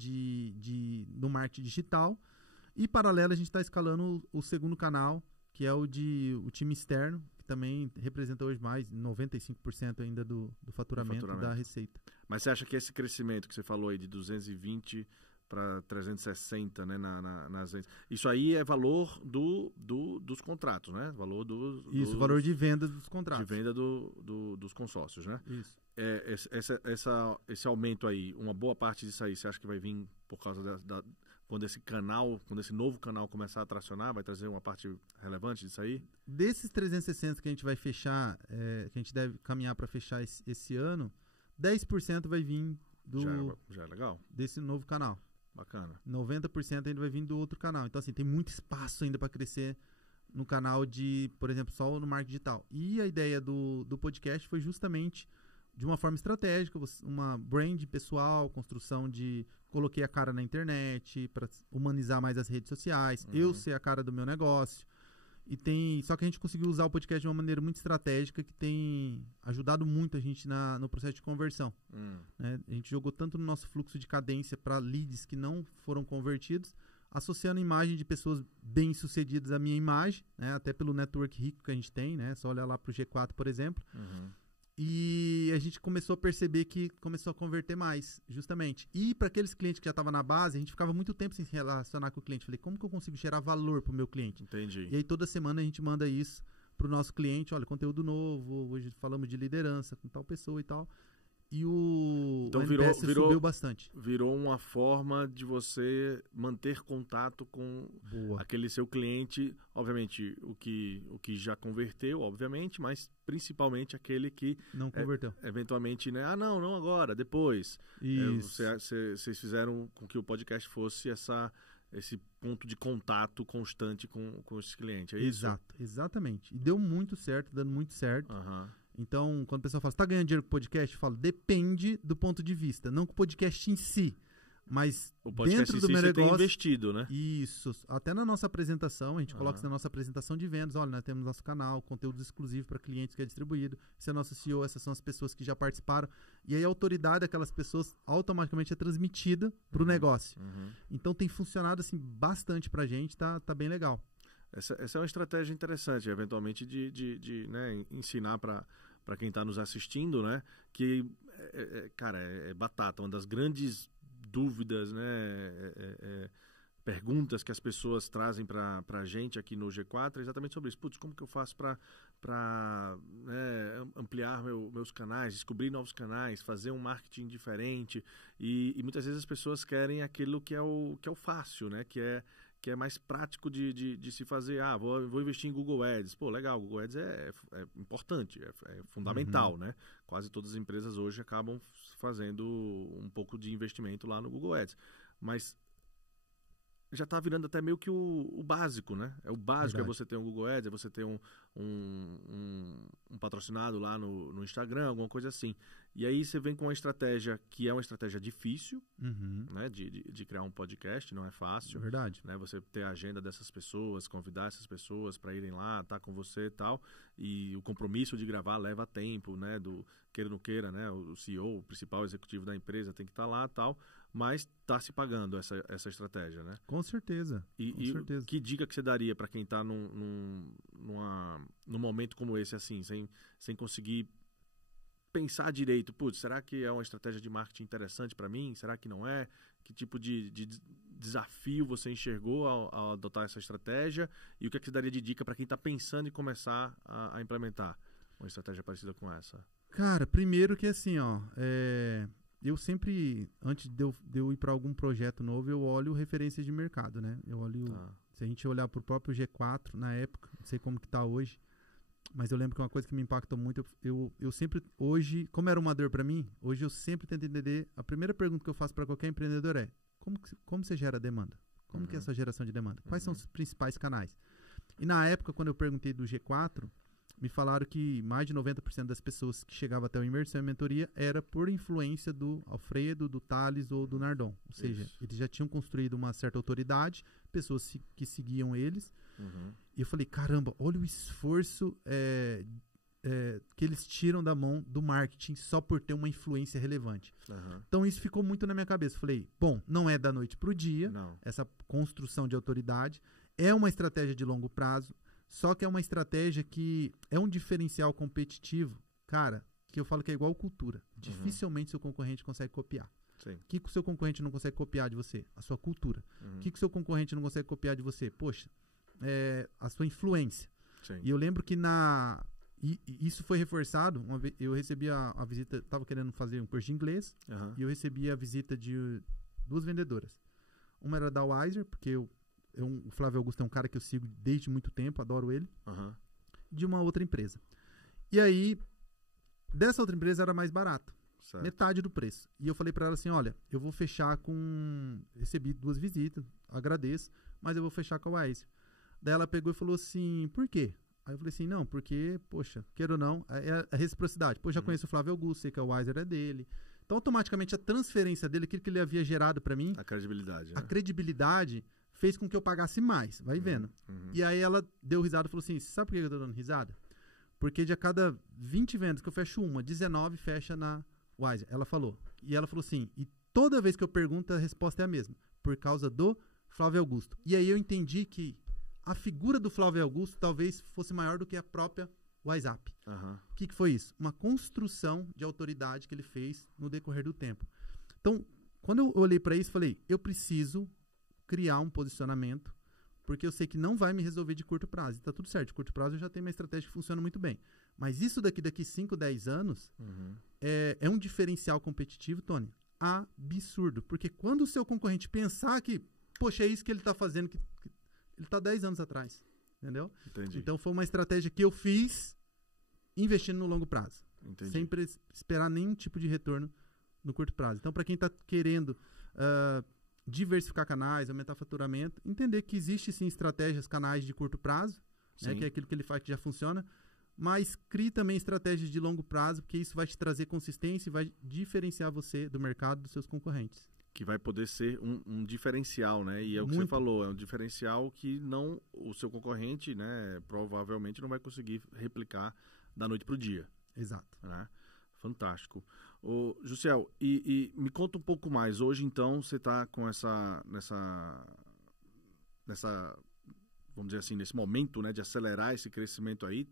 do marketing digital. E, paralelo, a gente está escalando o segundo canal, que é o time externo, que também representa hoje mais 95% ainda do faturamento da receita. Mas você acha que esse crescimento que você falou aí de 220 para 360, né, nas vendas, isso aí é valor dos contratos, né? Valor Isso, valor de venda dos contratos. De venda dos consórcios, né? Isso. Esse aumento aí, uma boa parte disso aí, você acha que vai vir por causa quando esse novo canal começar a tracionar, vai trazer uma parte relevante disso aí? Desses 360 que a gente vai fechar, que a gente deve caminhar para fechar esse ano, 10% vai vir já é legal. Desse novo canal. Bacana. 90% ainda vai vir do outro canal. Então, assim, tem muito espaço ainda para crescer no canal por exemplo, só no marketing digital. E a ideia do podcast foi justamente de uma forma estratégica, uma brand pessoal, construção coloquei a cara na internet para humanizar mais as redes sociais, eu ser a cara do meu negócio. Só que a gente conseguiu usar o podcast de uma maneira muito estratégica que tem ajudado muito a gente no processo de conversão. Né? A gente jogou tanto no nosso fluxo de cadência para leads que não foram convertidos, associando a imagem de pessoas bem-sucedidas à minha imagem, né? Até pelo network rico que a gente tem, né? Só olhar lá para o G4, por exemplo. E a gente começou a perceber que começou a converter mais, justamente. E para aqueles clientes que já estavam na base, a gente ficava muito tempo sem se relacionar com o cliente. Falei, como que eu consigo gerar valor para o meu cliente? Entendi. E aí toda semana a gente manda isso para o nosso cliente. Olha, conteúdo novo, hoje falamos de liderança com tal pessoa e tal. E o NPS subiu bastante. Virou uma forma de você manter contato com aquele seu cliente, obviamente o que já converteu, obviamente, mas principalmente aquele que não converteu. Eventualmente, né? Não agora, depois. Isso. Vocês fizeram com que o podcast fosse esse ponto de contato constante com esse cliente, é isso? Exatamente. E deu muito certo, dando muito certo. Então, quando a pessoa fala, você está ganhando dinheiro com o podcast? Eu falo, depende do ponto de vista. Não com o podcast em si, mas o podcast dentro do meu negócio. Tem investido, né? Isso. Até na nossa apresentação, a gente coloca isso na nossa apresentação de vendas. Olha, nós temos nosso canal, conteúdo exclusivo para clientes que é distribuído. Esse é o nosso CEO, essas são as pessoas que já participaram. E aí a autoridade daquelas pessoas automaticamente é transmitida para o negócio. Então tem funcionado assim bastante para a gente, tá bem legal. Essa é uma estratégia interessante, eventualmente, de né, ensinar para quem está nos assistindo, né, que, cara, é batata. Uma das grandes dúvidas, né, perguntas que as pessoas trazem para a gente aqui no G4 é exatamente sobre isso. Putz, como que eu faço para né, ampliar meus canais, descobrir novos canais, fazer um marketing diferente? E muitas vezes as pessoas querem aquilo que é o fácil, né, que é mais prático de se fazer. Vou investir em Google Ads. Pô, legal, Google Ads é importante, é fundamental, né? Quase todas as empresas hoje acabam fazendo um pouco de investimento lá no Google Ads. Mas já está virando até meio que o básico, né? O básico. Verdade. É você ter um Google Ads, é você ter um patrocinado lá no Instagram, alguma coisa assim. E aí você vem com uma estratégia que é uma estratégia difícil, né? De criar um podcast, não é fácil. Verdade. Né? Você ter a agenda dessas pessoas, convidar essas pessoas para irem lá, estar com você e tal. E o compromisso de gravar leva tempo, né? Queira ou não queira, né? O CEO, o principal executivo da empresa tem que estar lá e tal. Mas está se pagando essa estratégia, né? Com certeza. Com certeza. Que dica que você daria para quem está num momento como esse, assim, sem conseguir pensar direito? Putz, será que é uma estratégia de marketing interessante para mim? Será que não é? Que tipo de desafio você enxergou ao adotar essa estratégia? E o que é que você daria de dica para quem está pensando em começar a implementar uma estratégia parecida com essa? Cara, primeiro que assim, eu sempre, antes de eu ir para algum projeto novo, eu olho referências de mercado, né? Eu olho, se a gente olhar para o próprio G4 na época, não sei como que tá hoje, mas eu lembro que uma coisa que me impactou muito, eu sempre, hoje, como era uma dor para mim, hoje eu sempre tento entender, a primeira pergunta que eu faço para qualquer empreendedor é, como você gera demanda? Como que é essa geração de demanda? Quais são os principais canais? E na época, quando eu perguntei do G4, me falaram que mais de 90% das pessoas que chegavam até o Imersão e Mentoria era por influência do Alfredo, do Thales ou do Nardon. Ou seja, eles já tinham construído uma certa autoridade, pessoas que seguiam eles. E eu falei, caramba, olha o esforço que eles tiram da mão do marketing só por ter uma influência relevante. Então isso ficou muito na minha cabeça. Falei, bom, não é da noite para o dia, essa construção de autoridade. É uma estratégia de longo prazo, só que é uma estratégia que é um diferencial competitivo, cara, que eu falo que é igual cultura. Dificilmente seu concorrente consegue copiar. Sim. O que o seu concorrente não consegue copiar de você? A sua cultura. O que o seu concorrente não consegue copiar de você? Poxa, a sua influência. Sim. E eu lembro que e isso foi reforçado. Eu recebi a visita, estava querendo fazer um curso de inglês, e eu recebi a visita de 2 vendedoras. Uma era da Wiser, porque o Flávio Augusto é um cara que eu sigo desde muito tempo, adoro ele, de uma outra empresa. E aí, dessa outra empresa era mais barato, metade do preço. E eu falei para ela assim, olha, eu vou fechar recebi 2 visitas, agradeço, mas eu vou fechar com a Wiser. Daí ela pegou e falou assim, por quê? Aí eu falei assim, não, porque, poxa, queira ou não, é a reciprocidade. Pô, já conheço o Flávio Augusto, sei que a Wiser é dele. Então, automaticamente, a transferência dele, aquilo que ele havia gerado para mim... A credibilidade. A credibilidade fez com que eu pagasse mais, vai vendo. E aí ela deu risada e falou assim, sabe por que eu tô dando risada? Porque de a cada 20 vendas que eu fecho 19 fecha na Wiser. Ela falou. E ela falou assim, e toda vez que eu pergunto, a resposta é a mesma. Por causa do Flávio Augusto. E aí eu entendi que a figura do Flávio Augusto talvez fosse maior do que a própria WhatsApp. O que foi isso? Uma construção de autoridade que ele fez no decorrer do tempo. Então, quando eu olhei para isso, falei, eu preciso criar um posicionamento, porque eu sei que não vai me resolver de curto prazo. Está tudo certo, de curto prazo eu já tenho uma estratégia que funciona muito bem. Mas isso daqui 5, 10 anos é um diferencial competitivo, Tony, absurdo. Porque quando o seu concorrente pensar que, poxa, é isso que ele está fazendo, que ele está 10 anos atrás. Entendeu? Entendi. Então foi uma estratégia que eu fiz investindo no longo prazo. Entendi. Sem esperar nenhum tipo de retorno no curto prazo. Então, para quem está querendo diversificar canais, aumentar faturamento, entender que existe sim estratégias, canais de curto prazo, né, que é aquilo que ele faz que já funciona, mas crie também estratégias de longo prazo, porque isso vai te trazer consistência e vai diferenciar você do mercado dos seus concorrentes. Que vai poder ser um diferencial, né? E é o que você falou, é um diferencial que o seu concorrente, né, provavelmente não vai conseguir replicar da noite para o dia. Exato. Né? Fantástico. Ô, Jussiel, e me conta um pouco mais. Hoje, então, você está com nessa, vamos dizer assim, nesse momento, né, de acelerar esse crescimento aí,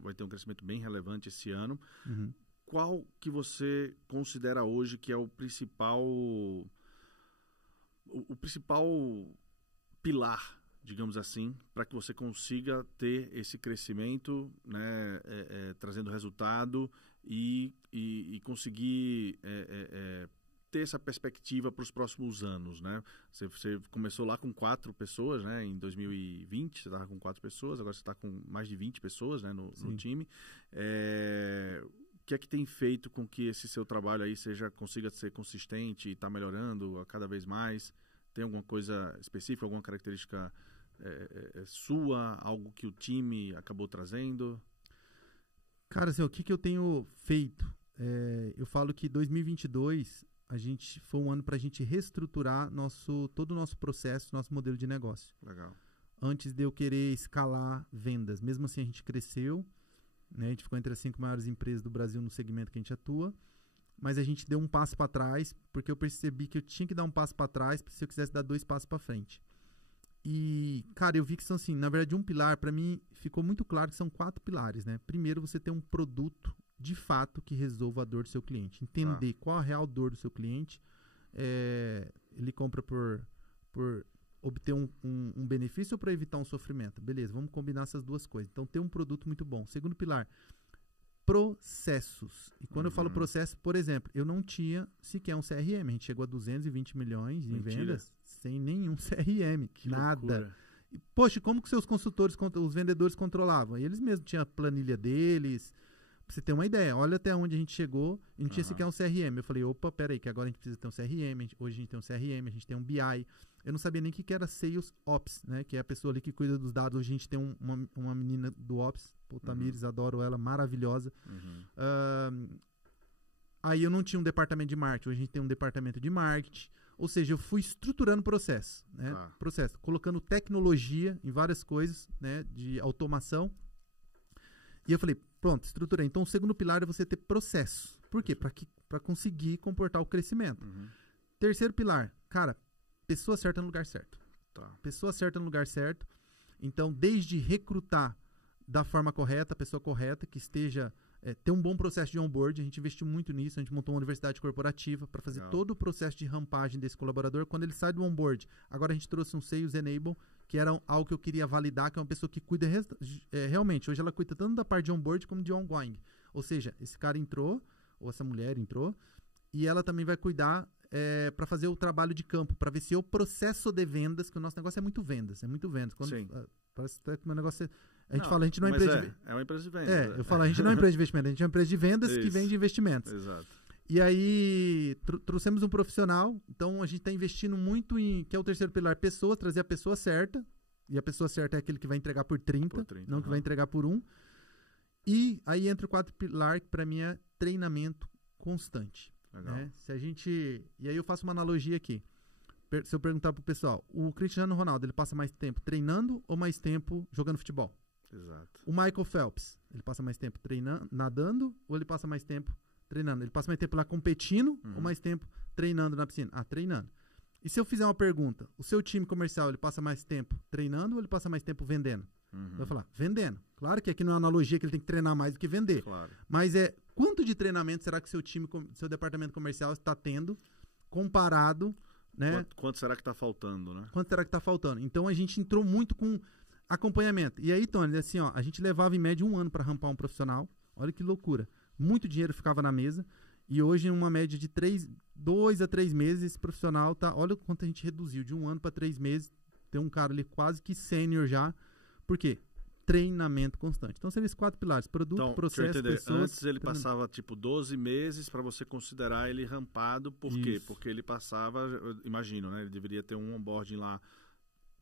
vai ter um crescimento bem relevante esse ano. Qual que você considera hoje que é o principal pilar, digamos assim, para que você consiga ter esse crescimento, né, trazendo resultado e conseguir ter essa perspectiva para os próximos anos, né? Você começou lá com 4 pessoas, né? Em 2020 você estava com 4 pessoas, agora você está com mais de 20 pessoas, né, no time. O que é que tem feito com que esse seu trabalho aí consiga ser consistente e está melhorando a cada vez mais? Tem alguma coisa específica, alguma característica sua, algo que o time acabou trazendo? Cara, assim, o que eu tenho feito? Eu falo que 2022 foi um ano para a gente reestruturar todo o nosso processo, nosso modelo de negócio. Legal. Antes de eu querer escalar vendas. Mesmo assim, a gente cresceu. Né? A gente ficou entre as 5 maiores empresas do Brasil no segmento que a gente atua, mas a gente deu um passo para trás, porque eu percebi que eu tinha que dar um passo para trás se eu quisesse dar 2 passos para frente. E, cara, eu vi que são assim, na verdade, um pilar, para mim, ficou muito claro que são 4 pilares, né? Primeiro, você ter um produto, de fato, que resolva a dor do seu cliente. Entender qual a real dor do seu cliente. Ele compra por obter um benefício ou para evitar um sofrimento? Beleza, vamos combinar essas 2 coisas. Então, ter um produto muito bom. Segundo pilar, processos. E quando eu falo processo, por exemplo, eu não tinha sequer um CRM. A gente chegou a 220 milhões em vendas sem nenhum CRM. Que nada. Loucura. E, poxa, como que seus consultores, os vendedores controlavam? E eles mesmos tinham a planilha deles. Pra você ter uma ideia, olha até onde a gente chegou e não tinha sequer um CRM. Eu falei, opa, peraí, que agora a gente precisa ter um CRM. Hoje a gente tem um CRM, a gente tem um BI. eu não sabia nem o que era Sales Ops, né? Que é a pessoa ali que cuida dos dados. Hoje a gente tem uma menina do Ops, Tamires, adoro ela, maravilhosa. Aí eu não tinha um departamento de marketing, hoje a gente tem um departamento de marketing. Ou seja, eu fui estruturando o processo, né? Processo, colocando tecnologia em várias coisas, né? De automação. E eu falei, pronto, estruturei. Então, o segundo pilar é você ter processo. Por quê? Para conseguir comportar o crescimento. Terceiro pilar, cara, pessoa certa no lugar certo. Pessoa certa no lugar certo. Então, desde recrutar da forma correta, a pessoa correta, que esteja... ter um bom processo de onboard, a gente investiu muito nisso, a gente montou uma universidade corporativa para fazer todo o processo de rampagem desse colaborador. Quando ele sai do onboard, agora a gente trouxe um Sales Enable, que era algo que eu queria validar, que é uma pessoa que cuida realmente. Hoje ela cuida tanto da parte de onboard como de ongoing. Ou seja, esse cara entrou, ou essa mulher entrou, e ela também vai cuidar para fazer o trabalho de campo, para ver se o processo de vendas, que o nosso negócio é muito vendas. Quando, parece até que o meu negócio a gente fala, a gente não é empresa de vendas. É uma empresa de vendas. Eu falo, a gente não é empresa de investimento, a gente é uma empresa de vendas que vende investimentos. Exato. E aí, trouxemos um profissional, então a gente está investindo muito em, que é o terceiro pilar, pessoa, trazer a pessoa certa, e a pessoa certa é aquele que vai entregar por 30 não que vai entregar por 1. E aí entra o quarto pilar, que para mim é treinamento constante. Né? E aí eu faço uma analogia aqui. Se eu perguntar pro pessoal, o Cristiano Ronaldo, ele passa mais tempo treinando ou mais tempo jogando futebol? Exato. O Michael Phelps, ele passa mais tempo treinando, nadando, ou ele passa mais tempo treinando? Ele passa mais tempo lá competindo ou mais tempo treinando na piscina? Treinando. E se eu fizer uma pergunta, o seu time comercial, ele passa mais tempo treinando ou ele passa mais tempo vendendo? Eu vou falar, vendendo. Claro que aqui não é analogia que ele tem que treinar mais do que vender. Claro. Mas quanto de treinamento será que seu departamento comercial está tendo comparado, né? Quanto será que está faltando, né? Quanto será que está faltando? Então a gente entrou muito com acompanhamento. E aí, Tony, assim, a gente levava em média 1 ano para rampar um profissional. Olha que loucura. Muito dinheiro ficava na mesa. E hoje, em uma média de 2 a 3 meses, esse profissional tá. Olha o quanto a gente reduziu. De 1 ano para 3 meses, tem um cara ali quase que sênior já. Por quê? Treinamento constante. Então, seriam esses 4 pilares: produto, processo, pessoas. Antes ele passava tipo 12 meses para você considerar ele rampado. Por quê? Porque ele passava, eu imagino, né? Ele deveria ter um onboarding lá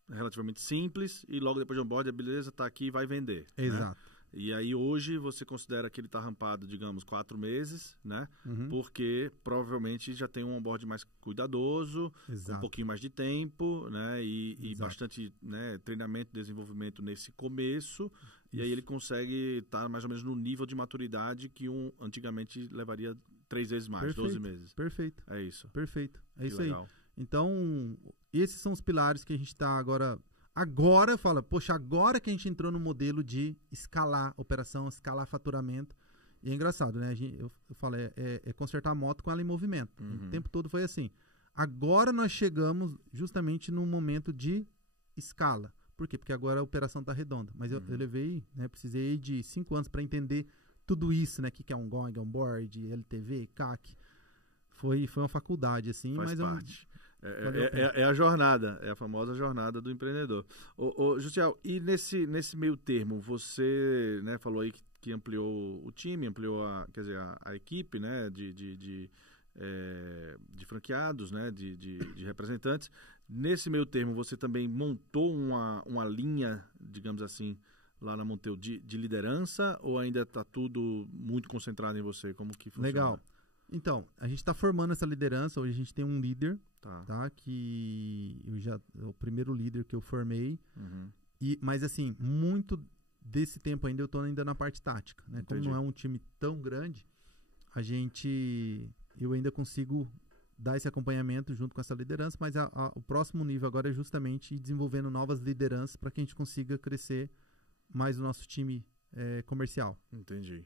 relativamente simples e logo depois de onboarding, beleza, tá aqui, vai vender. Exato. Né? E aí hoje você considera que ele está rampado, digamos, 4 meses, né? Porque provavelmente já tem um onboarding mais cuidadoso, um pouquinho mais de tempo, né? E bastante, né, treinamento e desenvolvimento nesse começo. E aí ele consegue estar mais ou menos no nível de maturidade que antigamente levaria 3 vezes mais, 12 meses. Perfeito. É isso. Perfeito. É isso legal. Aí. Então, esses são os pilares que a gente está agora... Agora eu falo, poxa, agora que a gente entrou no modelo de escalar operação, escalar faturamento. E é engraçado, né? Eu falo, é consertar a moto com ela em movimento. O tempo todo foi assim. Agora nós chegamos justamente no momento de escala. Por quê? Porque agora a operação está redonda. Mas eu levei, né? Precisei de 5 anos para entender tudo isso, né? O que é ongoing, onboard, LTV, CAC. Foi uma faculdade, assim. Faz mas parte. É a jornada, é a famosa jornada do empreendedor. Jussiel, e nesse meio termo, você, né, falou aí que ampliou o time, ampliou a equipe, né, de franqueados, né, de representantes. Nesse meio termo, você também montou uma linha, digamos assim, lá na Monteu de liderança, ou ainda está tudo muito concentrado em você? Como que funciona? Legal. Então, a gente está formando essa liderança. Hoje a gente tem um líder, tá? Que é o primeiro líder que eu formei. Mas assim, muito desse tempo ainda eu estou ainda na parte tática, né? Como não é um time tão grande, eu ainda consigo dar esse acompanhamento junto com essa liderança, mas o próximo nível agora é justamente ir desenvolvendo novas lideranças para que a gente consiga crescer mais o nosso time comercial. Entendi.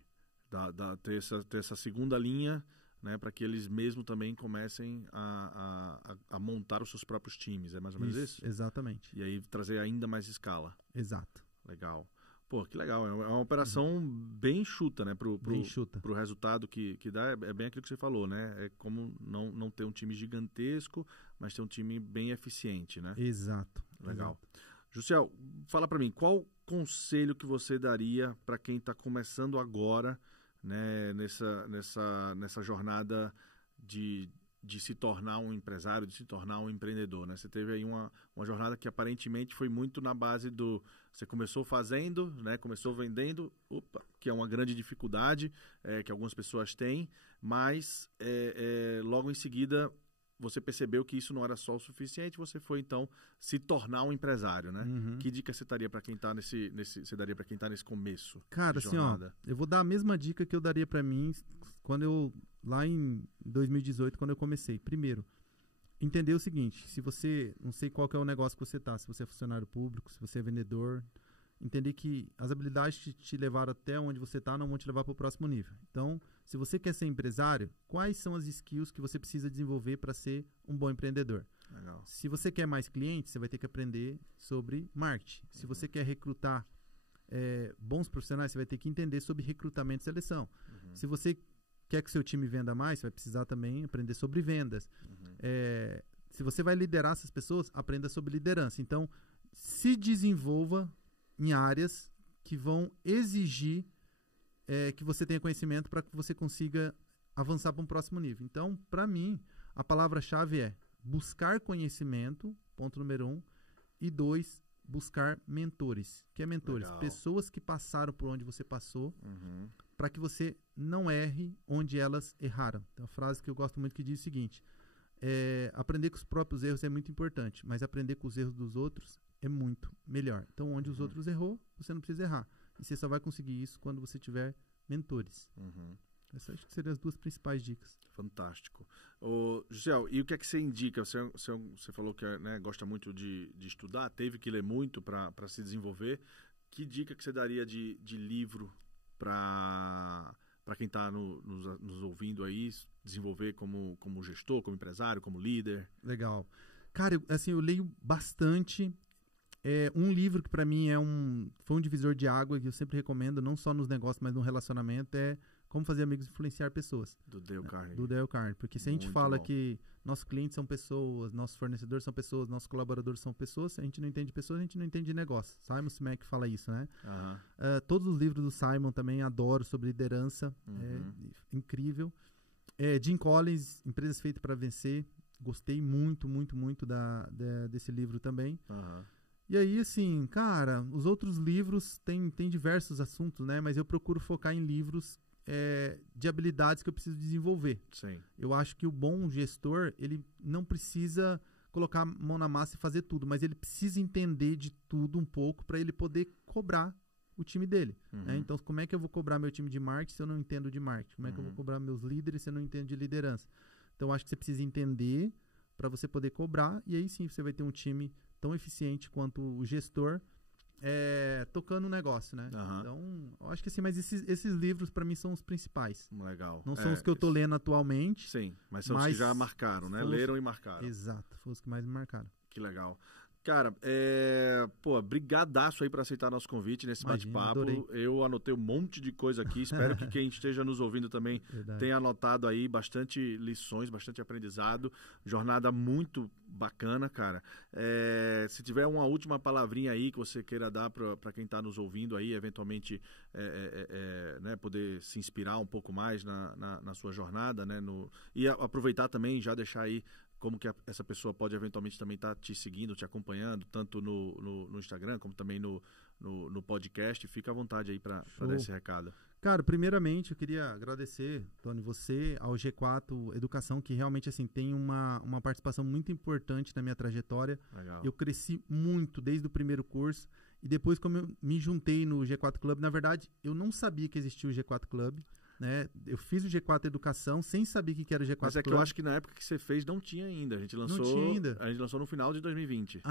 Ter essa segunda linha, né, para que eles mesmo também comecem a montar os seus próprios times. É mais ou menos isso? Exatamente. E aí trazer ainda mais escala. Exato. Legal. Pô, que legal. É uma operação bem enxuta, né? Pro resultado que dá. É bem aquilo que você falou, né? É como não ter um time gigantesco, mas ter um time bem eficiente, né? Exato. Legal. Jussiel, fala para mim, qual conselho que você daria para quem está começando agora, né, nessa jornada de de se tornar um empresário, de se tornar um empreendedor, né? Você teve aí uma jornada que aparentemente foi muito na base do... Você começou fazendo, né? Começou vendendo, que é uma grande dificuldade que algumas pessoas têm, mas logo em seguida você percebeu que isso não era só o suficiente, você foi então se tornar um empresário, né? Uhum. Que dica você daria para quem está você daria para quem está nesse começo? Cara, assim, ó, eu vou dar a mesma dica que eu daria para mim lá em 2018, quando eu comecei. Primeiro, entender o seguinte: se você, não sei qual que é o negócio que você tá, se você é funcionário público, se você é vendedor, entender que as habilidades que te levaram até onde você tá não vão te levar para o próximo nível. Então, se você quer ser empresário, quais são as skills que você precisa desenvolver para ser um bom empreendedor? Legal. Se você quer mais clientes, você vai ter que aprender sobre marketing. Se você quer recrutar bons profissionais, você vai ter que entender sobre recrutamento e seleção. Se você quer que o seu time venda mais, você vai precisar também aprender sobre vendas. Se você vai liderar essas pessoas, aprenda sobre liderança. Então, se desenvolva em áreas que vão exigir que você tenha conhecimento para que você consiga avançar para um próximo nível. Então, para mim, a palavra-chave é buscar conhecimento, ponto número 1, e 2, buscar mentores. O que é mentores? Legal. Pessoas que passaram por onde você passou, para que você não erre onde elas erraram. Tem uma frase que eu gosto muito que diz o seguinte: aprender com os próprios erros é muito importante, mas aprender com os erros dos outros é muito melhor. Então, onde os outros errou, você não precisa errar. E você só vai conseguir isso quando você tiver mentores. Essas acho que seriam as duas principais dicas. Fantástico. Gisele, e o que é que você indica? Você falou que gosta muito de estudar, teve que ler muito para se desenvolver. Que dica que você daria de livro para quem está nos ouvindo aí, desenvolver como gestor, como empresário, como líder? Legal. Cara, eu leio bastante. Um livro que para mim foi um divisor de água, que eu sempre recomendo, não só nos negócios, mas no relacionamento, é Como Fazer Amigos e Influenciar Pessoas. Do Dale Carnegie. Do Dale Carnegie. Porque se a gente fala que nossos clientes são pessoas, nossos fornecedores são pessoas, nossos colaboradores são pessoas, se a gente não entende pessoas, a gente não entende negócio. Simon Sinek fala isso, né? Todos os livros do Simon também adoro, sobre liderança. É incrível. Jim Collins, Empresas Feitas para Vencer. Gostei muito, muito, muito desse livro também. E aí, assim, cara, os outros livros tem diversos assuntos, né? Mas eu procuro focar em livros de habilidades que eu preciso desenvolver. Sim. Eu acho que o bom gestor, ele não precisa colocar a mão na massa e fazer tudo, mas ele precisa entender de tudo um pouco para ele poder cobrar o time dele. Né? Então, como é que eu vou cobrar meu time de marketing se eu não entendo de marketing? Como é que eu vou cobrar meus líderes se eu não entendo de liderança? Então, acho que você precisa entender para você poder cobrar, e aí sim você vai ter um time tão eficiente quanto o gestor tocando o negócio, né? Então, eu acho que assim, mas esses livros para mim são os principais. Legal. Não são os que eu tô lendo atualmente. Sim, mas são os que já marcaram, né? Leram e marcaram. Exato, foram os que mais me marcaram. Que legal. Cara, brigadaço aí para aceitar nosso convite nesse bate-papo. Eu anotei um monte de coisa aqui. Espero que quem esteja nos ouvindo também tenha anotado aí bastante lições, bastante aprendizado. Jornada muito bacana, cara. Se tiver uma última palavrinha aí que você queira dar para quem está nos ouvindo aí, eventualmente poder se inspirar um pouco mais na sua jornada, né? E aproveitar também, já deixar aí como que essa pessoa pode eventualmente também estar te seguindo, te acompanhando, tanto no Instagram como também no podcast. Fica à vontade aí para dar esse recado. Cara, primeiramente eu queria agradecer, Tony, você, ao G4 Educação, que realmente assim tem uma participação muito importante na minha trajetória. Legal. Eu cresci muito desde o primeiro curso, e depois, como eu me juntei no G4 Club, na verdade eu não sabia que existia o G4 Club. Né? Eu fiz o G4 Educação sem saber o que era o G4 Club. Mas que eu acho que na época que você fez não tinha ainda. A gente lançou, não tinha ainda. A gente lançou no final de 2020.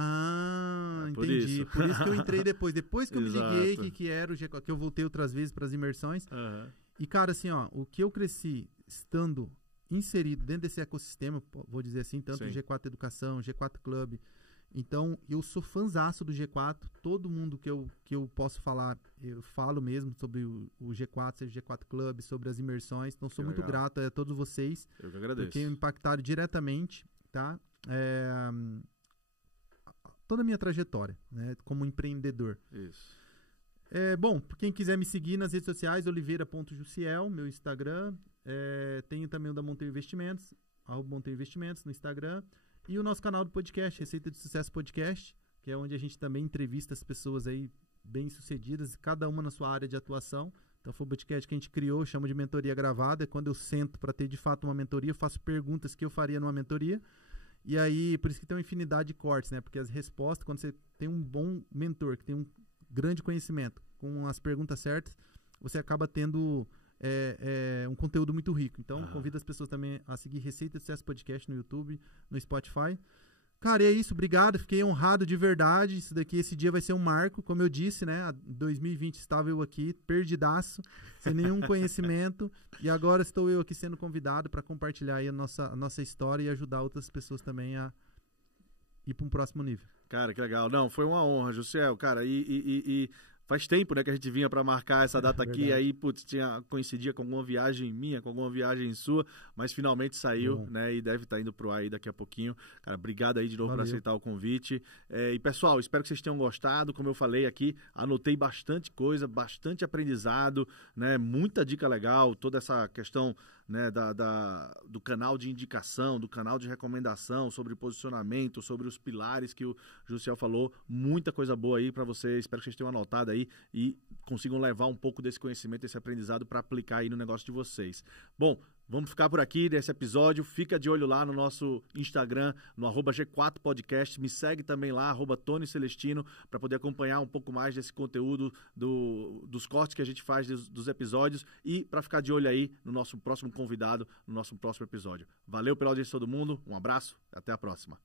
Entendi. Por isso que eu entrei depois. Depois que eu me liguei que era o G4, que eu voltei outras vezes para as imersões. E, cara, assim, o que eu cresci estando inserido dentro desse ecossistema, vou dizer assim, tanto o G4 Educação, G4 Club. Então, eu sou fãzaço do G4. Todo mundo que eu posso falar, eu falo mesmo sobre o G4, seja o G4 Club, sobre as imersões. Então, sou muito grato a todos vocês. Eu que agradeço. Porque me impactaram diretamente, tá? Toda a minha trajetória, né? Como empreendedor. Isso. Bom, quem quiser me seguir nas redes sociais, oliveira.jussiel, meu Instagram. Tenho também o da Monteiro Investimentos. @BomTemInvestimentos no Instagram. E o nosso canal do podcast, Receita de Sucesso Podcast, que é onde a gente também entrevista as pessoas aí bem-sucedidas, cada uma na sua área de atuação. Então foi um podcast que a gente criou, chama de mentoria gravada. É quando eu sento para ter de fato uma mentoria, eu faço perguntas que eu faria numa mentoria. E aí, por isso que tem uma infinidade de cortes, né? Porque as respostas, quando você tem um bom mentor, que tem um grande conhecimento, com as perguntas certas, você acaba tendo um conteúdo muito rico. Então, convido as pessoas também a seguir Receita de Sucesso Podcast no YouTube, no Spotify. Cara, e é isso, obrigado, fiquei honrado de verdade. Esse dia vai ser um marco, como eu disse, né? Em 2020 estava eu aqui, perdidaço, sem nenhum conhecimento, e agora estou eu aqui sendo convidado para compartilhar aí a nossa história e ajudar outras pessoas também a ir para um próximo nível. Cara, que legal. Não, foi uma honra, Jussiel, cara, e faz tempo, né, que a gente vinha para marcar essa data aqui, aí, putz, coincidia com alguma viagem minha, com alguma viagem sua, mas finalmente saiu, né, e deve estar indo pro ar aí daqui a pouquinho. Cara, obrigado aí de novo por aceitar o convite. E, pessoal, espero que vocês tenham gostado. Como eu falei aqui, anotei bastante coisa, bastante aprendizado, né, muita dica legal, toda essa questão, né, do canal de indicação, do canal de recomendação, sobre posicionamento, sobre os pilares que o Jussiel falou, muita coisa boa aí para vocês, espero que vocês tenham anotado aí e consigam levar um pouco desse conhecimento, desse aprendizado para aplicar aí no negócio de vocês. Bom, vamos ficar por aqui nesse episódio. Fica de olho lá no nosso Instagram, no @G4podcast. Me segue também lá, @TonyCelestino, para poder acompanhar um pouco mais desse conteúdo dos cortes que a gente faz dos episódios e para ficar de olho aí no nosso próximo convidado, no nosso próximo episódio. Valeu pela audiência de todo mundo, um abraço, até a próxima.